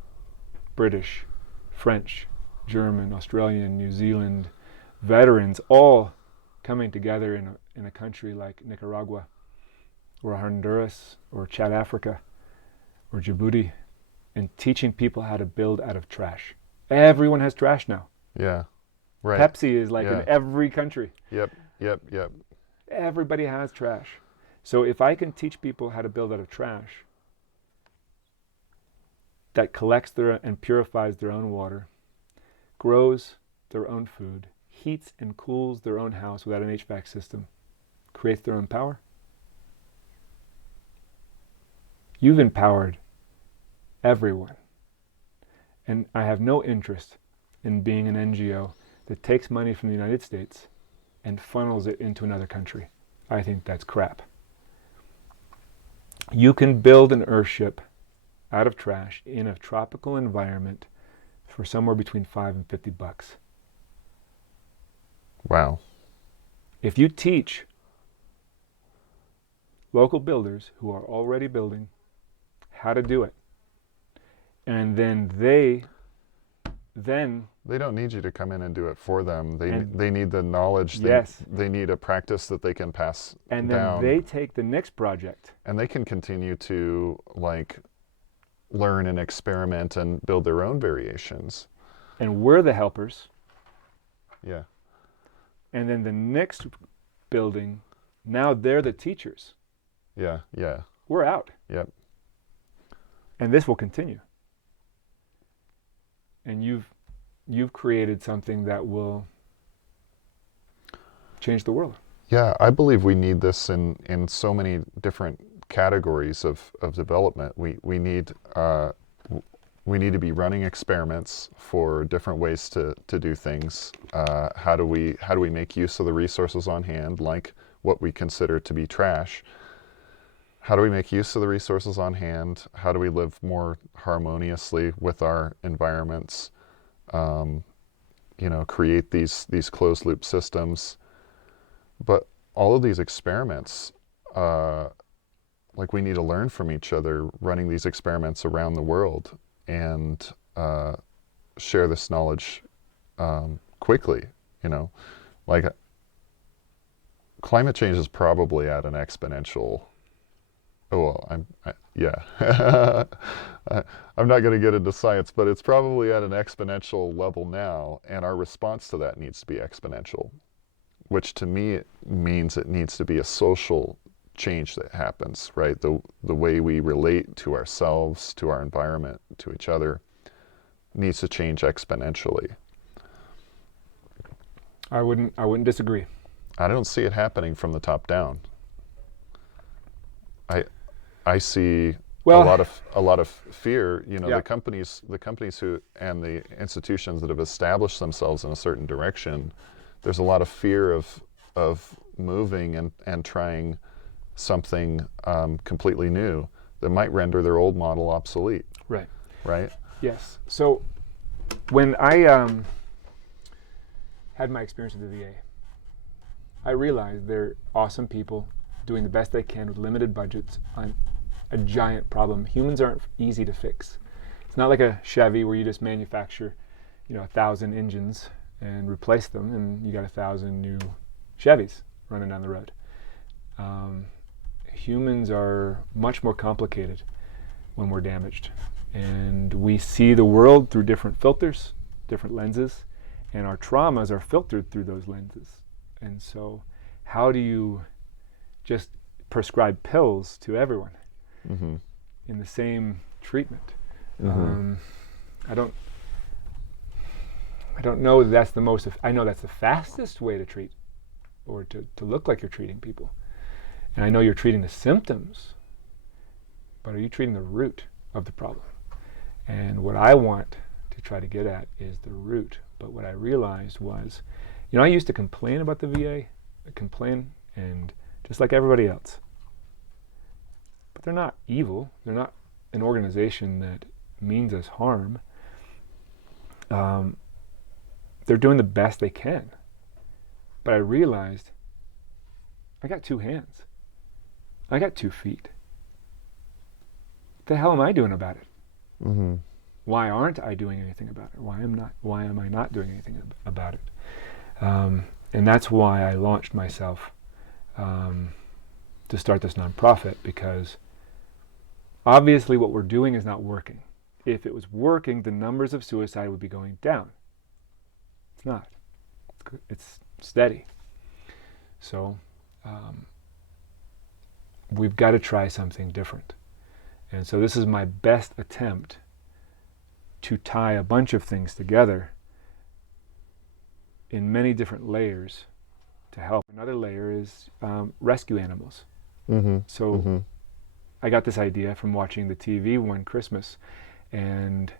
British, French, German, Australian, New Zealand veterans all coming together in a country like Nicaragua or Honduras or Chad, Africa, or Djibouti, and teaching people how to build out of trash. Everyone has trash now. Yeah. Right. Pepsi is like in every country. Yep. Everybody has trash. So if I can teach people how to build out of trash that collects and purifies their own water, grows their own food, heats and cools their own house without an HVAC system, creates their own power, you've empowered everyone. And I have no interest in being an NGO that takes money from the United States and funnels it into another country. I think that's crap. You can build an Earthship out of trash in a tropical environment for somewhere between $5 and $50. Wow. If you teach local builders who are already building how to do it, and then they don't need you to come in and do it for them. They need the knowledge. They need a practice that they can pass and down. then they take the next project and they can continue to learn and experiment and build their own variations. And we're the helpers. Yeah. And then the next building, now they're the teachers. Yeah. We're out. Yep. And this will continue. And you've created something that will change the world. Yeah, I believe we need this in so many different categories of development. We need to be running experiments for different ways to do things. How do we make use of the resources on hand, like what we consider to be trash? How do we make use of the resources on hand? How do we live more harmoniously with our environments? Create these closed loop systems. But all of these experiments, we need to learn from each other, running these experiments around the world, and share this knowledge quickly. Climate change is probably at an exponential. I'm not going to get into science, but it's probably at an exponential level now, and our response to that needs to be exponential, which to me means it needs to be a social change that happens, right? The way we relate to ourselves, to our environment, to each other. needs to change exponentially. I wouldn't disagree. I don't see it happening from the top down. I see Well, a lot of fear. You know, Yeah. the companies who and the institutions that have established themselves in a certain direction. There's a lot of fear of moving and trying something completely new that might render their old model obsolete. right. Right? Yes. So when I had my experience with the VA, I realized they're awesome people doing the best they can with limited budgets on a giant problem. Humans aren't easy to fix. It's not like a Chevy where you just manufacture, 1,000 engines and replace them, and you got 1,000 new Chevys running down the road. Humans are much more complicated when we're damaged, and we see the world through different filters, different lenses, and our traumas are filtered through those lenses. And so, how do you just prescribe pills to everyone Mm-hmm. in the same treatment? Mm-hmm. I don't know that that's the most. I know that's the fastest way to treat, or to look like you're treating people. And I know you're treating the symptoms, but are you treating the root of the problem? And what I want to try to get at is the root. But what I realized was, I used to complain about the VA, and just like everybody else. But they're not evil. They're not an organization that means us harm. They're doing the best they can. But I realized I got 2 hands. I got 2 feet. What the hell am I doing about it? Mm-hmm. Why aren't I doing anything about it? Why am I not doing anything about it? And that's why I launched myself to start this nonprofit, because obviously what we're doing is not working. If it was working, the numbers of suicide would be going down. It's not. It's steady. So we've got to try something different. And so this is my best attempt to tie a bunch of things together in many different layers to help. Another layer is rescue animals. Mm-hmm. So Mm-hmm. I got this idea from watching the TV one Christmas, and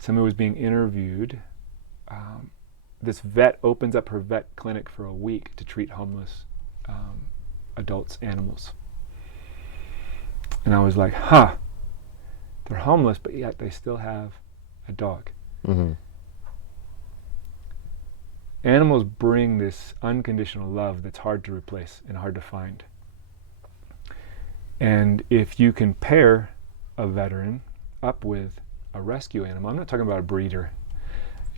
someone was being interviewed. This vet opens up her vet clinic for a week to treat homeless adults' animals. And I was like, they're homeless, but yet they still have a dog. Mm-hmm. Animals bring this unconditional love that's hard to replace and hard to find. And if you can pair a veteran up with a rescue animal, I'm not talking about a breeder,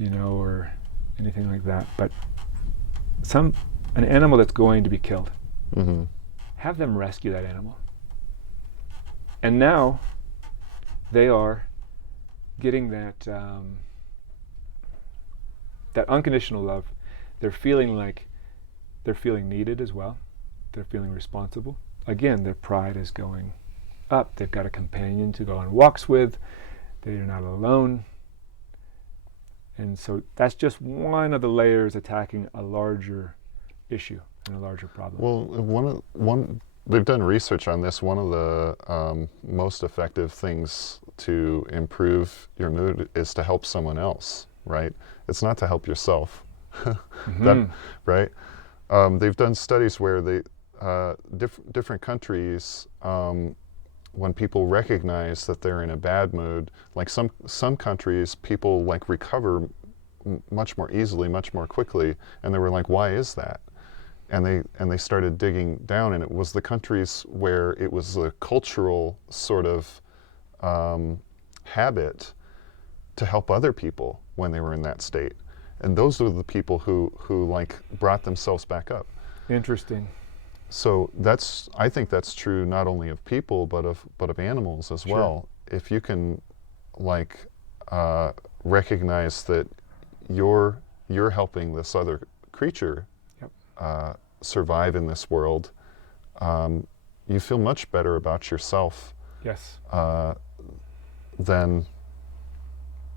or anything like that, but an animal that's going to be killed. Mm-hmm. Have them rescue that animal. And now they are getting that unconditional love. They're feeling like they're feeling needed as well. They're feeling responsible. Again, their pride is going up. They've got a companion to go on walks with. They're not alone. And so that's just one of the layers attacking a larger issue and a larger problem. Well, they've done research on this. One of the most effective things to improve your mood is to help someone else, right? It's not to help yourself. Mm-hmm. Right? They've done studies where different countries, when people recognize that they're in a bad mood, like some countries, people like recover much more easily, much more quickly, and they were like, why is that? And they started digging down, and it was the countries where it was a cultural sort of habit to help other people when they were in that state. And those are the people who like brought themselves back up. Interesting. So I think that's true not only of people but of animals as well. If you can like recognize that you're helping this other creature survive in this world, you feel much better about yourself Yes. than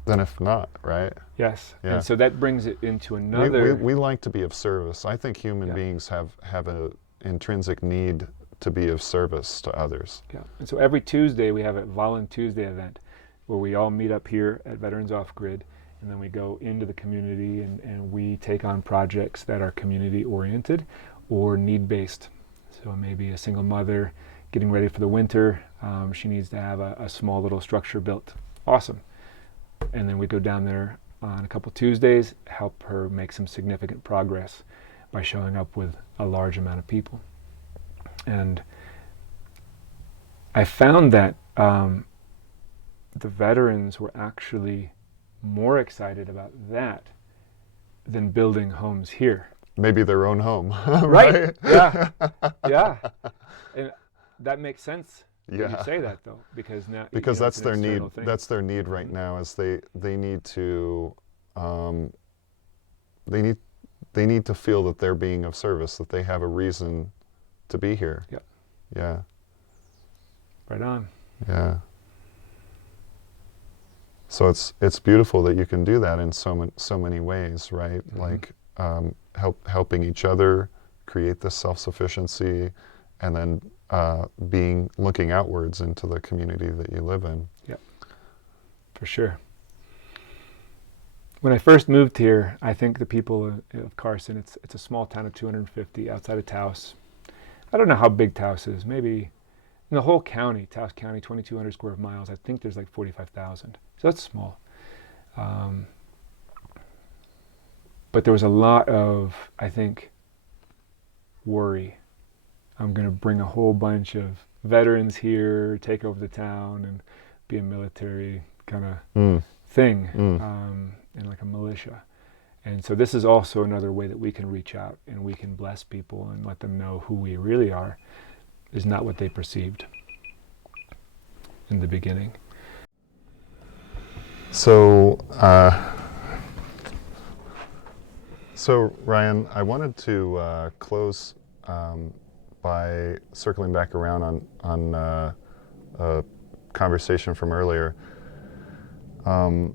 than if not, right? Yes. Yeah. And so that brings it into We, another. we like to be of service. I think human Yeah. beings have an intrinsic need to be of service to others. Yeah. And so every Tuesday we have a Volun Tuesday event where we all meet up here at Veterans Off Grid, and then we go into the community and we take on projects that are community oriented or need based. So maybe a single mother getting ready for the winter, she needs to have a small little structure built. Awesome. And then we go down there on a couple Tuesdays, help her make some significant progress by showing up with a large amount of people. And I found that the veterans were actually more excited about that than building homes here. Maybe their own home, Right? Yeah. Yeah. And that makes sense. Yeah. You say that though, because now Because it's that's an their need. external thing. That's their need right now. Is they need to they need to feel that they're being of service, that they have a reason to be here. Yep. Yeah. Right on. Yeah. So it's beautiful that you can do that in so many ways, right? Mm-hmm. Like helping each other create this self-sufficiency, and then looking outwards into the community that you live in. Yep. For sure. When I first moved here, I think the people of Carson, it's a small town of 250 outside of Taos. I don't know how big Taos is. Maybe in the whole county, Taos County, 2,200 square miles, I think there's like 45,000. So that's small. But there was a lot of, I think, worry. I'm going to bring a whole bunch of veterans here, take over the town, and be a military kind of thing, and like a militia. And so this is also another way that we can reach out and we can bless people and let them know who we really are is not what they perceived in the beginning. So, so Ryan, I wanted to close by circling back around on a conversation from earlier. I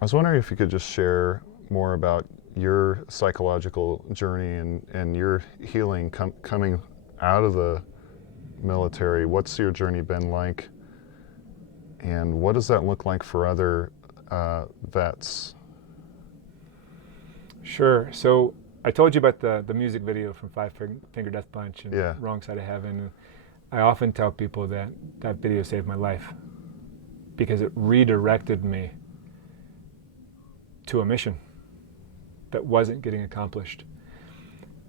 was wondering if you could just share more about your psychological journey and your healing coming out of the military. What's your journey been like, and what does that look like for other vets? Sure. So I told you about the music video from Five Finger Death Punch and Yeah. Wrong Side of Heaven. I often tell people that that video saved my life because it redirected me to a mission that wasn't getting accomplished.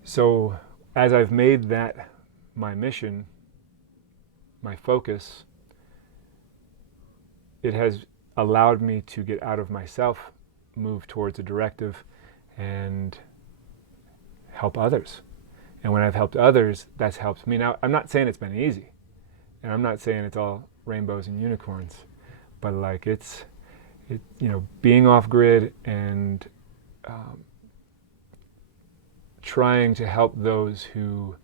So as I've made that my mission, my focus, it has allowed me to get out of myself, move towards a directive, and help others. And when I've helped others, that's helped me. Now, I'm not saying it's been easy, and I'm not saying it's all rainbows and unicorns, but like being off grid and trying to help those who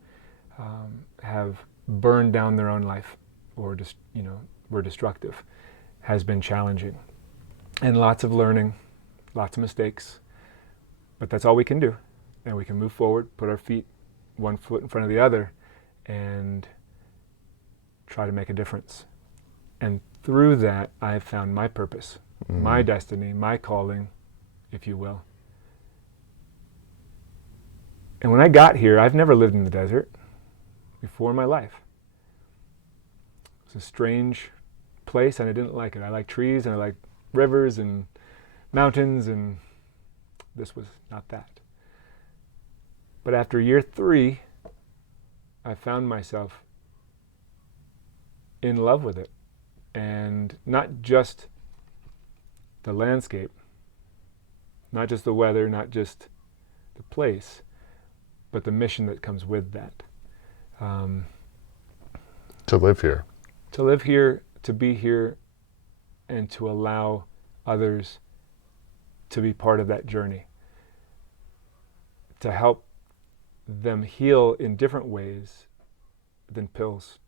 have burned down their own life or just were destructive has been challenging, and lots of learning, lots of mistakes, but that's all we can do, and we can move forward, put our feet one foot in front of the other, and try to make a difference. And through that, I've found my purpose, my destiny, my calling, if you will. And when I got here, I've never lived in the desert before in my life. It was a strange place, and I didn't like it. I like trees, and I like rivers and mountains, and this was not that. But after year 3, I found myself in love with it. And not just the landscape, not just the weather, not just the place, but the mission that comes with that. To live here. To live here, to be here, and to allow others to be part of that journey. To help them heal in different ways than pills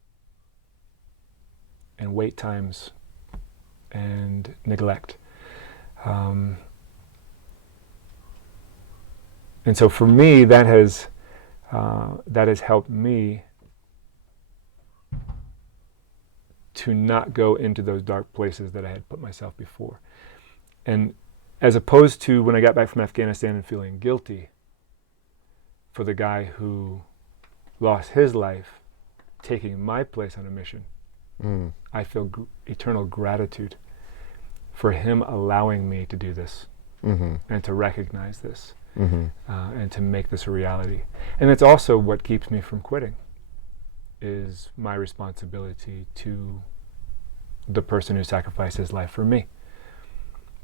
and wait times and neglect. Um, and so for me, that has helped me to not go into those dark places that I had put myself before. And as opposed to when I got back from Afghanistan and feeling guilty for the guy who lost his life taking my place on a mission, I feel eternal gratitude for him allowing me to do this and to recognize this and to make this a reality. And it's also what keeps me from quitting, is my responsibility to the person who sacrificed his life for me,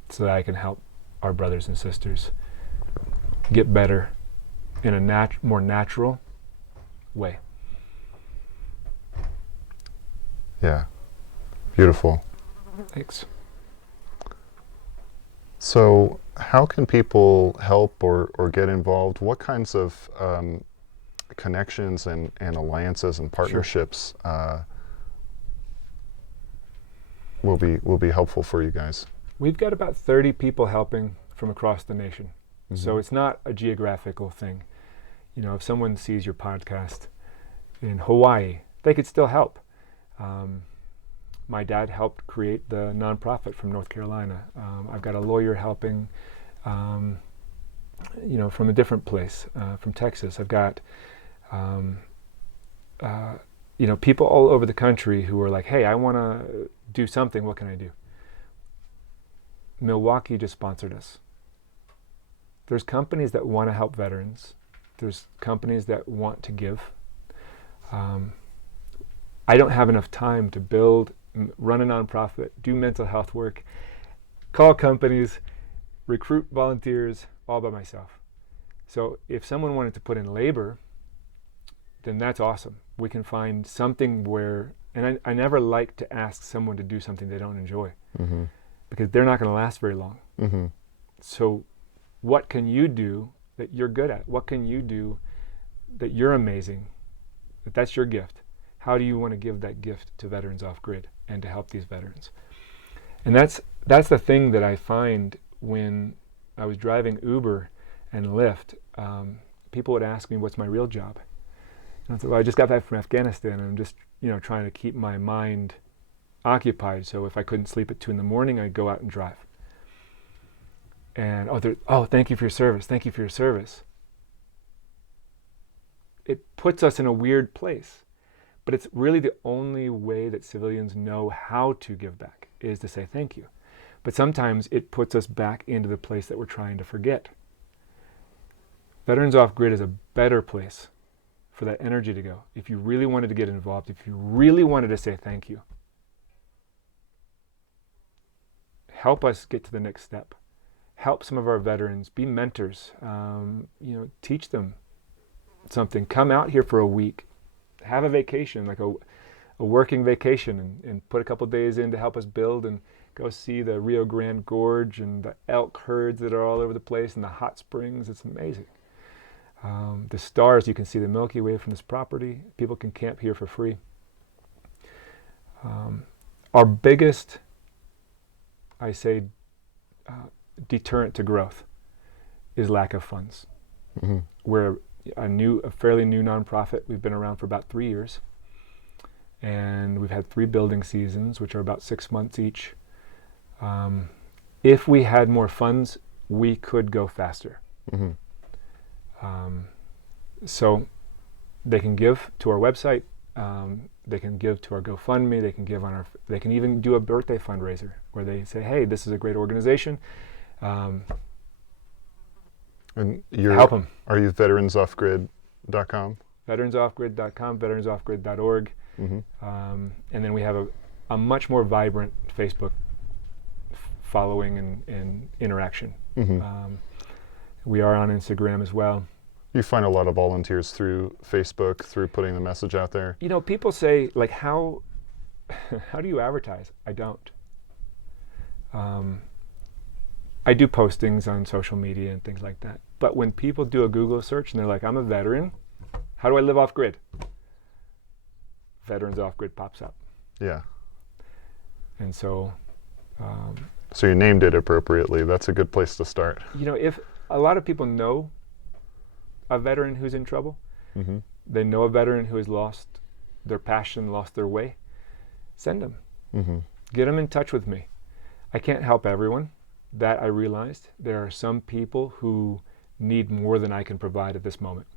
so that I can help our brothers and sisters get better in a more natural way. Yeah. Beautiful. Thanks. So how can people help or get involved? What kinds of connections and alliances and partnerships will be helpful for you guys? We've got about 30 people helping from across the nation. So it's not a geographical thing. You know, if someone sees your podcast in Hawaii, they could still help. My dad helped create the nonprofit from North Carolina. I've got a lawyer helping, from a different place, from Texas. I've got, people all over the country who are like, hey, I want to do something. What can I do? Milwaukee just sponsored us. There's companies that want to help veterans. There's companies that want to give. I don't have enough time to run a nonprofit, do mental health work, call companies, recruit volunteers, all by myself. So if someone wanted to put in labor, then that's awesome. We can find something where, and I never like to ask someone to do something they don't enjoy, because they're not going to last very long. So what can you do that you're good at? What can you do that you're amazing, that's your gift? How do you want to give that gift to Veterans Off Grid and to help these veterans? And that's the thing that I find when I was driving Uber and Lyft. People would ask me, what's my real job? And I said, well, I just got back from Afghanistan, and I'm just trying to keep my mind occupied. So if I couldn't sleep at 2 a.m, I'd go out and drive. And thank you for your service. Thank you for your service. It puts us in a weird place. But it's really the only way that civilians know how to give back, is to say thank you. But sometimes it puts us back into the place that we're trying to forget. Veterans Off Grid is a better place for that energy to go. If you really wanted to get involved, if you really wanted to say thank you, help us get to the next step. Help some of our veterans, be mentors, teach them something. Come out here for a week. Have a vacation, like a working vacation, and put a couple days in to help us build, and go see the Rio Grande Gorge and the elk herds that are all over the place and the hot springs. It's amazing. The stars, you can see the Milky Way from this property. People can camp here for free. Our biggest, I say, deterrent to growth is lack of funds. We're a fairly new nonprofit. We've been around for about 3 years, and we've had 3 building seasons, which are about 6 months each. If we had more funds, we could go faster. So they can give to our website. They can give to our GoFundMe. They can give they can even do a birthday fundraiser where they say, "Hey, this is a great organization." And help them. Are you veteransoffgrid.com? Veteransoffgrid.com, veteransoffgrid.org. And then we have a much more vibrant Facebook following and interaction. We are on Instagram as well. You find a lot of volunteers through Facebook, through putting the message out there? People say, like, how do you advertise? I don't. I do postings on social media and things like that. But when people do a Google search and they're like, I'm a veteran, how do I live off grid? Veterans Off Grid pops up. Yeah. And so So you named it appropriately. That's a good place to start. You know, if a lot of people know a veteran who's in trouble, Mm-hmm. they know a veteran who has lost their passion, lost their way, send them. Mm-hmm. Get them in touch with me. I can't help everyone. That I realized. There are some people who need more than I can provide at this moment.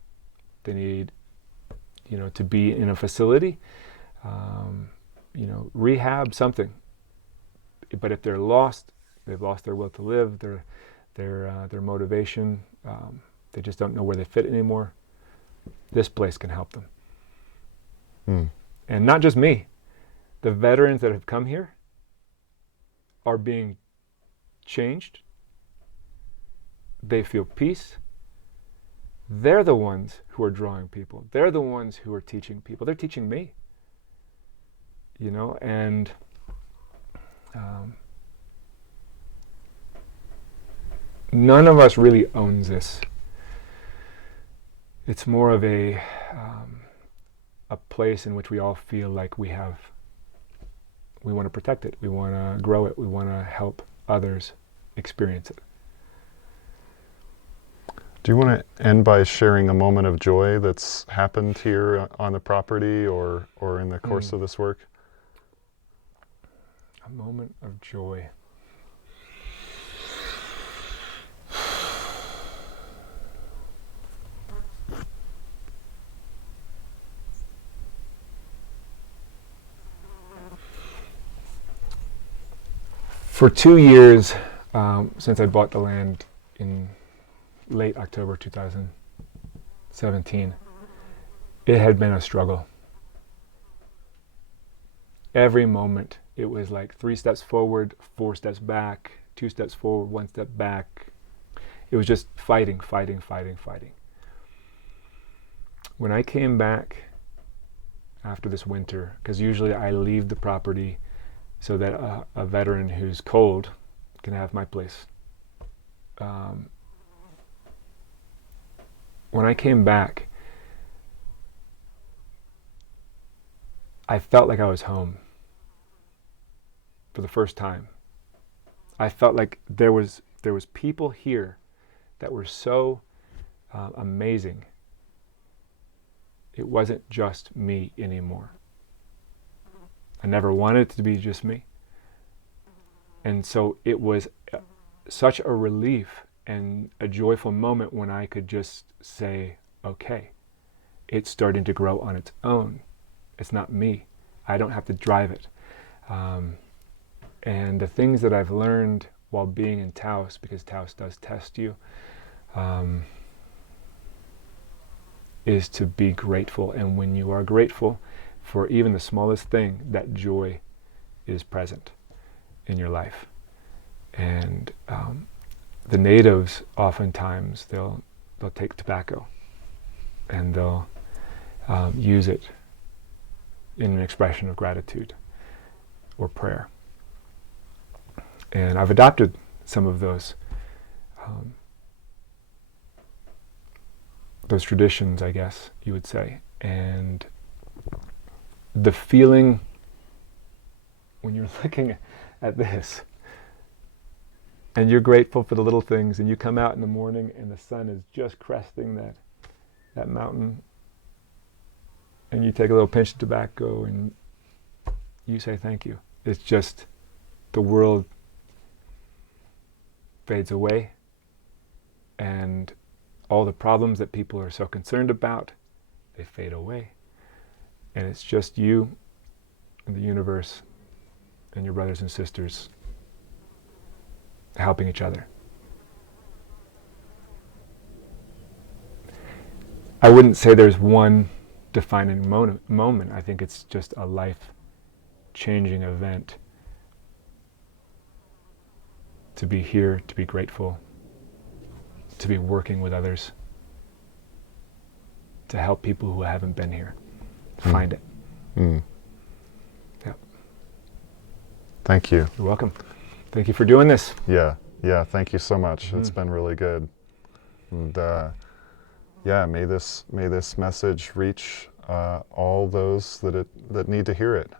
They need, you know, to be in a facility, you know, rehab, something. But if they're lost, they've lost their will to live, their motivation, they just don't know where they fit anymore, this place can help them. Mm. And not just me. The veterans that have come here are being changed. They feel peace. They're the ones who are drawing people. They're the ones who are teaching people. They're teaching me. You know, and none of us really owns this. It's more of a place in which we all feel like we want to protect it, we want to grow it, we want to help others experience it. Do you want to end by sharing a moment of joy that's happened here on the property or in the course of this work? A moment of joy. For 2 years, since I bought the land in late October 2017, it had been a struggle. Every moment, it was like 3 steps forward, 4 steps back, 2 steps forward, 1 step back. It was just fighting. When I came back after this winter, because usually I leave the property so that a veteran who's cold can have my place. When I came back, I felt like I was home for the first time. I felt like there was people here that were so amazing. It wasn't just me anymore. I never wanted it to be just me. And so it was such a relief and a joyful moment when I could just say, okay, it's starting to grow on its own. It's not me. I don't have to drive it. And the things that I've learned while being in Taos, because Taos does test you, is to be grateful. And when you are grateful for even the smallest thing, that joy is present in your life. And the natives, oftentimes, they'll take tobacco and they'll use it in an expression of gratitude or prayer. And I've adopted some of those traditions, I guess you would say. And the feeling when you're looking at this and you're grateful for the little things, and you come out in the morning and the sun is just cresting that mountain, and you take a little pinch of tobacco and you say thank you. It's just, the world fades away, and all the problems that people are so concerned about, they fade away. And it's just you and the universe and your brothers and sisters helping each other. I wouldn't say there's one defining moment. I think it's just a life-changing event to be here, to be grateful, to be working with others, to help people who haven't been here find it. Yep. Thank you. You're welcome. Thank you for doing this. Yeah, thank you so much. It's been really good. And may this message reach all those that need to hear it.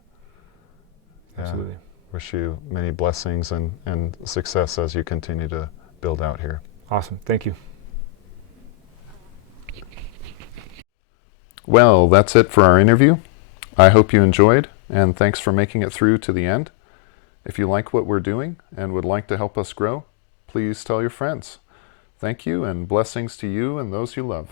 Absolutely. wish you many blessings and success as you continue to build out here. Awesome. Thank you. Well, that's it for our interview. I hope you enjoyed, and thanks for making it through to the end. If you like what we're doing and would like to help us grow, please tell your friends. Thank you, and blessings to you and those you love.